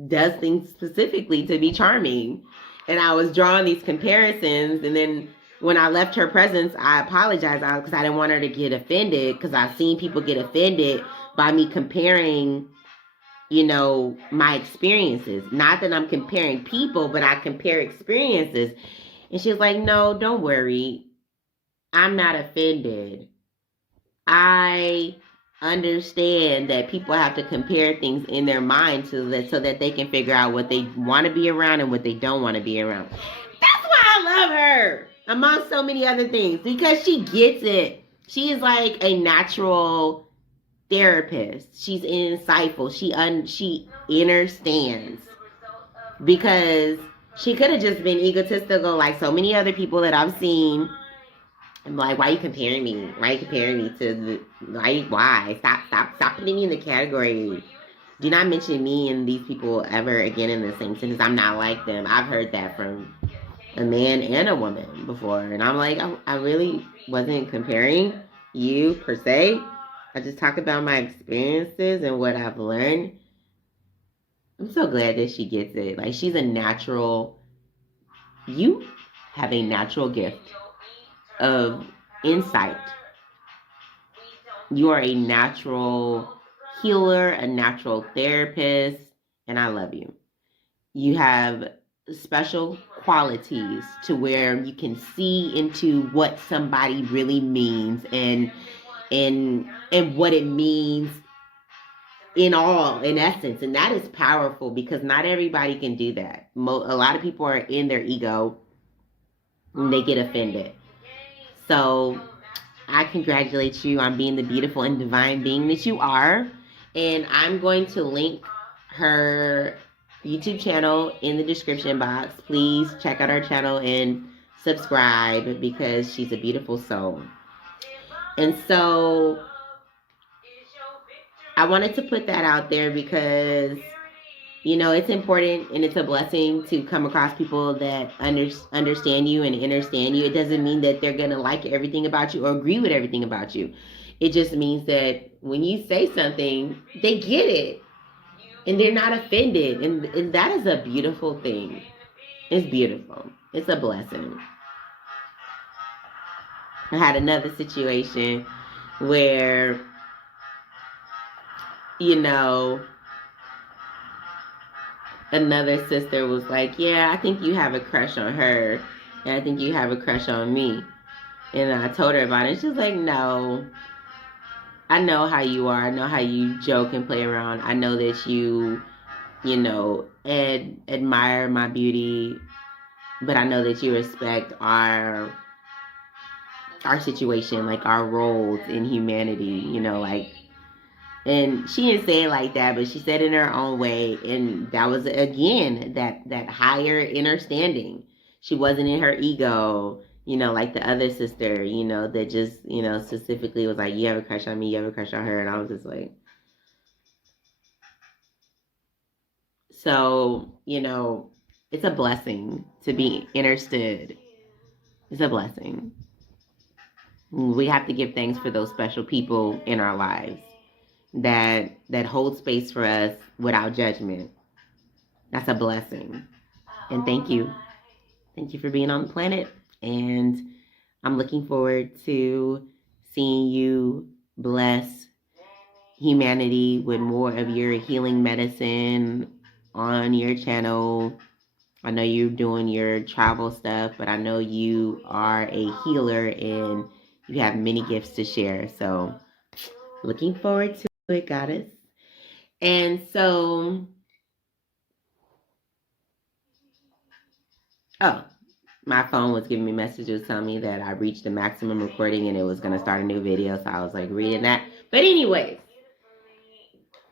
does things specifically to be charming. And I was drawing these comparisons. And then when I left her presence, I apologized because I didn't want her to get offended, because I've seen people get offended by me comparing, you know, my experiences. Not that I'm comparing people, but I compare experiences. And she was like, no, don't worry. I'm not offended. I understand that people have to compare things in their mind so that they can figure out what they want to be around and what they don't want to be around. That's why I love her, among so many other things, because she gets it. She is like a natural therapist. She's insightful. She understands, because she could have just been egotistical like so many other people that I've seen. I'm like, why are you comparing me? Why are you comparing me to why? Stop putting me in the category. Do not mention me and these people ever again in the same sentence. I'm not like them. I've heard that from a man and a woman before. And I'm like, I really wasn't comparing you per se. I just talk about my experiences and what I've learned. I'm so glad that she gets it. Like, she's a natural. You have a natural gift. of insight. You are a natural healer, a natural therapist, and I love you. You have special qualities to where you can see into what somebody really means and what it means in essence. And that is powerful because not everybody can do that. A lot of people are in their ego and they get offended. So I congratulate you on being the beautiful and divine being that you are. And I'm going to link her YouTube channel in the description box. Please check out our channel and subscribe because she's a beautiful soul. And so I wanted to put that out there because, you know, it's important and it's a blessing to come across people that understand you and understand you. It doesn't mean that they're going to like everything about you or agree with everything about you. It just means that when you say something, they get it and they're not offended. And that is a beautiful thing. It's beautiful. It's a blessing. I had another situation where, you know, another sister was like, yeah, I think you have a crush on her. And I think you have a crush on me. And I told her about it. She was like, no. I know how you are. I know how you joke and play around. I know that you know, admire my beauty. But I know that you respect our situation, like our roles in humanity, you know, like. And she didn't say it like that, but she said it in her own way. And that was, again, that higher understanding. She wasn't in her ego, you know, like the other sister, you know, that just, you know, specifically was like, you have a crush on me, you have a crush on her. And I was just like, so, you know, it's a blessing to be understood. It's a blessing. We have to give thanks for those special people in our lives that hold space for us without judgment. That's a blessing. And thank you. Thank you for being on the planet. And I'm looking forward to seeing you bless humanity with more of your healing medicine on your channel. I know you're doing your travel stuff, but I know you are a healer and you have many gifts to share. So looking forward to it, goddess. And so, oh, my phone was giving me messages telling me that I reached the maximum recording and it was going to start a new video. So I was like reading that. But anyways,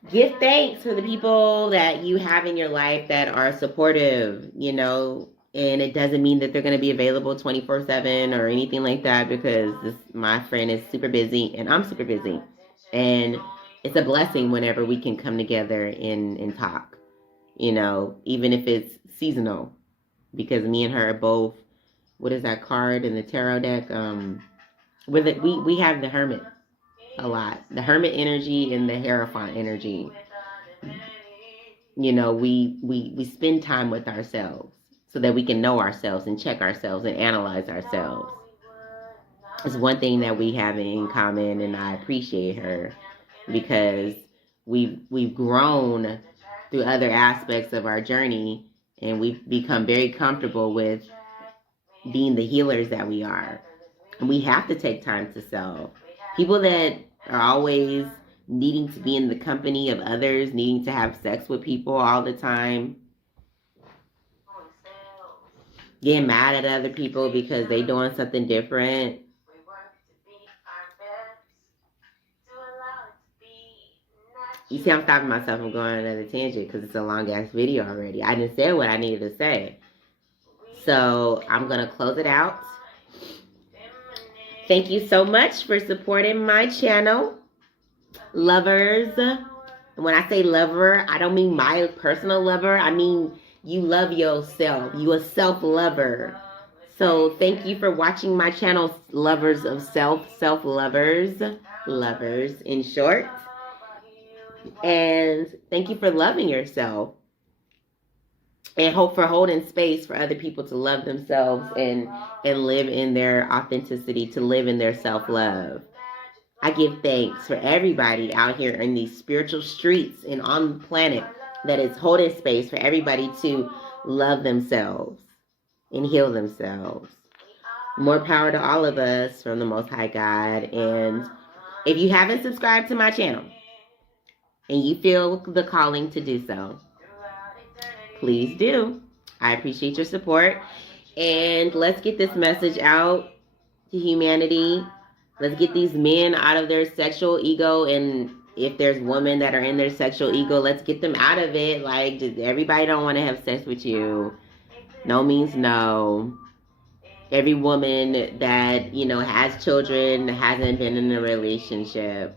give thanks for the people that you have in your life that are supportive, you know, and it doesn't mean that they're going to be available 24/7 or anything like that because my friend is super busy and I'm super busy. And it's a blessing whenever we can come together and talk, you know, even if it's seasonal, because me and her are both, what is that card in the tarot deck? With it, we have the Hermit a lot, the Hermit energy and the Hierophant energy. You know, we spend time with ourselves so that we can know ourselves and check ourselves and analyze ourselves. It's one thing that we have in common, and I appreciate her because we've grown through other aspects of our journey, and we've become very comfortable with being the healers that we are. And we have to take time to self. People that are always needing to be in the company of others, needing to have sex with people all the time, getting mad at other people because they doing something different. You see, I'm stopping myself from going on another tangent because it's a long ass video already. I didn't say what I needed to say. So I'm going to close it out. Thank you so much for supporting my channel. Lovers. When I say lover, I don't mean my personal lover. I mean you love yourself. You a self-lover. So thank you for watching my channel, lovers of self-lovers, lovers in short. And thank you for loving yourself. and hope for holding space for other people to love themselves and live in their authenticity, to live in their self-love. I give thanks for everybody out here in these spiritual streets and on the planet that is holding space for everybody to love themselves and heal themselves. More power to all of us from the Most High God. And if you haven't subscribed to my channel and you feel the calling to do so, please do. I appreciate your support. And let's get this message out to humanity. Let's get these men out of their sexual ego. And if there's women that are in their sexual ego, let's get them out of it. Like, just, everybody don't want to have sex with you. No means no. Every woman that, you know, has children hasn't been in a relationship.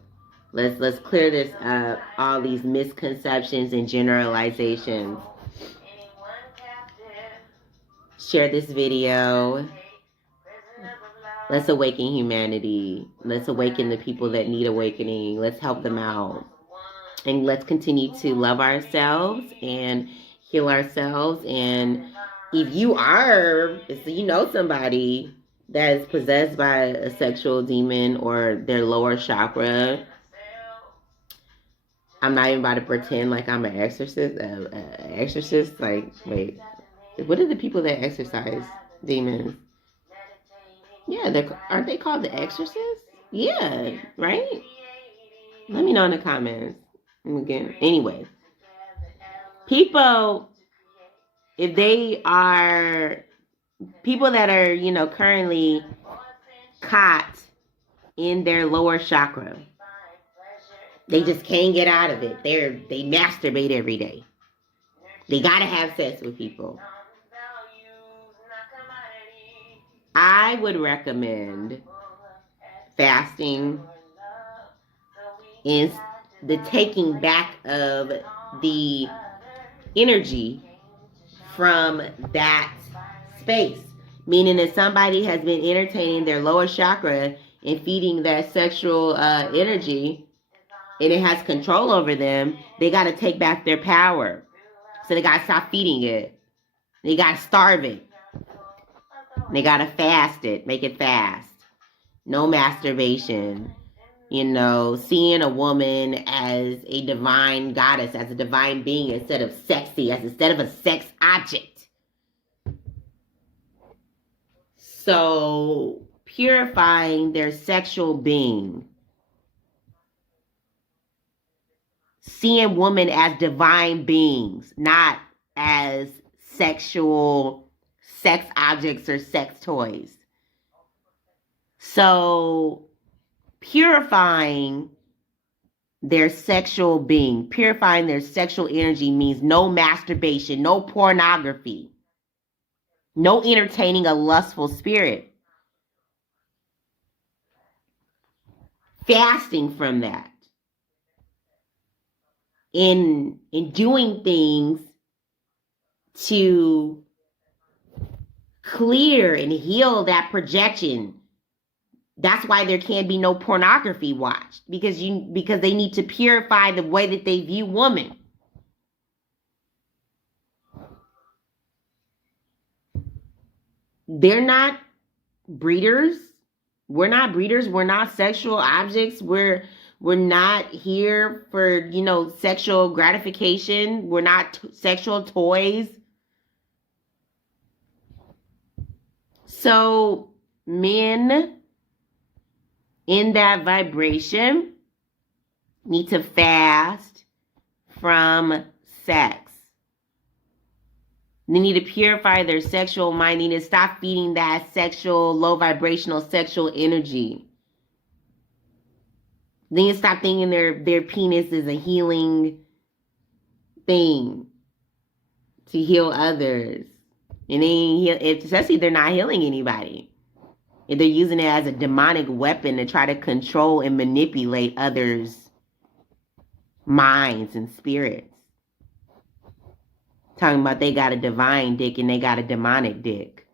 Let's clear this up. All these misconceptions and generalizations. Share this video. Let's awaken humanity. Let's awaken the people that need awakening. Let's help them out. And let's continue to love ourselves and heal ourselves. And if you know somebody that is possessed by a sexual demon or their lower chakra, I'm not even about to pretend like I'm an exorcist. Like, wait, what are the people that exorcise demons? Yeah, aren't they called the exorcists? Yeah, right? Let me know in the comments. Again, anyway, people, if they are people that are, you know, currently caught in their lower chakra, they just can't get out of it. They masturbate every day. They gotta have sex with people. I would recommend fasting is the taking back of the energy from that space. Meaning that somebody has been entertaining their lower chakra and feeding that sexual energy, and it has control over them. They got to take back their power. So they got to stop feeding it. They got to starve it. They got to fast it. Make it fast. No masturbation. You know, seeing a woman as a divine goddess, as a divine being, instead of instead of a sex object. So, purifying their sexual being. Seeing women as divine beings, not as sexual sex objects or sex toys. So, purifying their sexual being, purifying their sexual energy means no masturbation, no pornography, no entertaining a lustful spirit. Fasting from that. In doing things to clear and heal that projection. That's why there can be no pornography watched, because they need to purify the way that they view women. They're not breeders. We're not breeders. We're not sexual objects. We're not here for, you know, sexual gratification. We're not sexual toys. So men in that vibration need to fast from sex. They need to purify their sexual mind. They need to stop feeding that sexual, low vibrational sexual energy. They need to stop thinking their penis is a healing thing to heal others. And especially they're not healing anybody. And they're using it as a demonic weapon to try to control and manipulate others' minds and spirits. Talking about they got a divine dick and they got a demonic dick.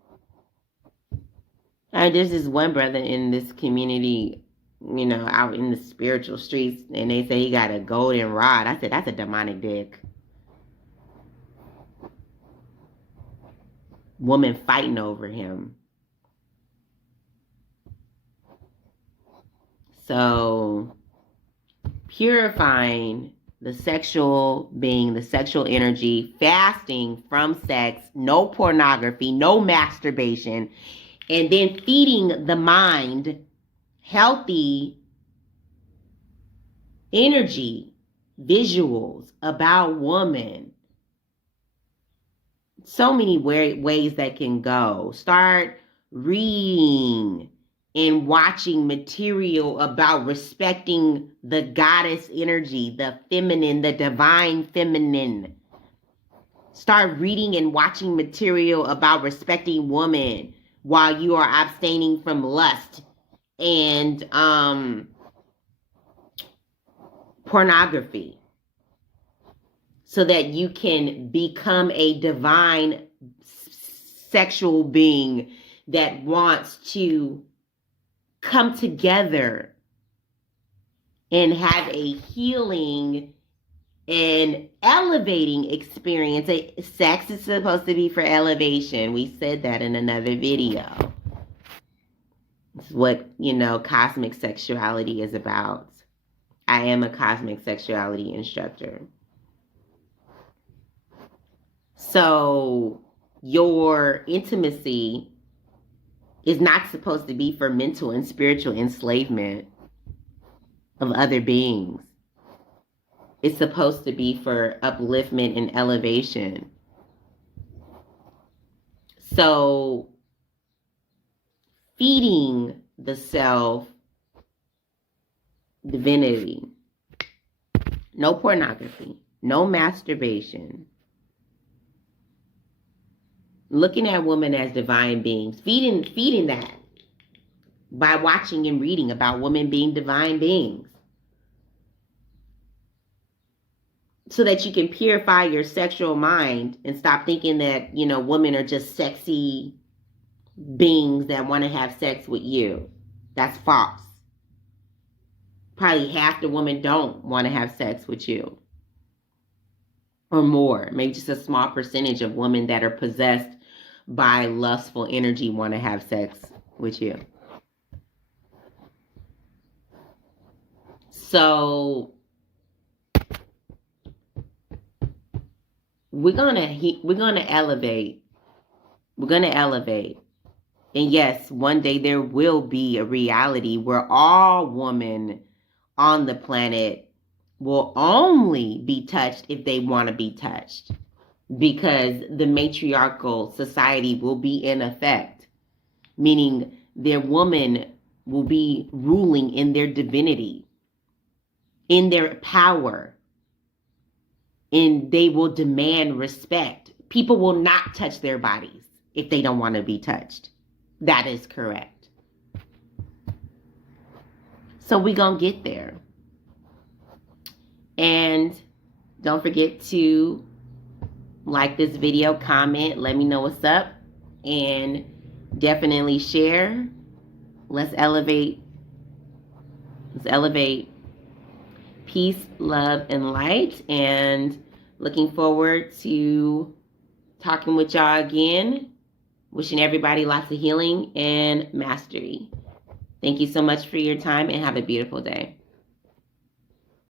There's this one brother in this community, you know, out in the spiritual streets, and they say he got a golden rod. I said, that's a demonic dick. woman fighting over him. So purifying the sexual being, the sexual energy, fasting from sex, no pornography, no masturbation, and then feeding the mind healthy energy, visuals about woman. So many ways that can go. Start reading and watching material about respecting the goddess energy, the feminine, the divine feminine. Start reading and watching material about respecting woman while you are abstaining from lust and pornography, so that you can become a divine sexual being that wants to come together and have a healing and elevating experience. Sex is supposed to be for elevation. We said that in another video. It's what, cosmic sexuality is about. I am a cosmic sexuality instructor. So your intimacy is not supposed to be for mental and spiritual enslavement of other beings. It's supposed to be for upliftment and elevation. So feeding the self divinity, no pornography, no masturbation, looking at women as divine beings, feeding that by watching and reading about women being divine beings, so that you can purify your sexual mind and stop thinking that, women are just sexy beings that want to have sex with you. That's false. Probably half the women don't want to have sex with you, or more. Maybe just a small percentage of women that are possessed by lustful energy want to have sex with you. So we're gonna elevate. We're gonna elevate. And yes, one day there will be a reality where all women on the planet will only be touched if they want to be touched, because the matriarchal society will be in effect, meaning their woman will be ruling in their divinity, in their power, and they will demand respect. People will not touch their bodies if they don't want to be touched. That is correct. So we're going to get there. And don't forget to like this video, comment, let me know what's up, and definitely share. Let's elevate. Peace, love, and light. And looking forward to talking with y'all again. Wishing everybody lots of healing and mastery. Thank you so much for your time, and have a beautiful day.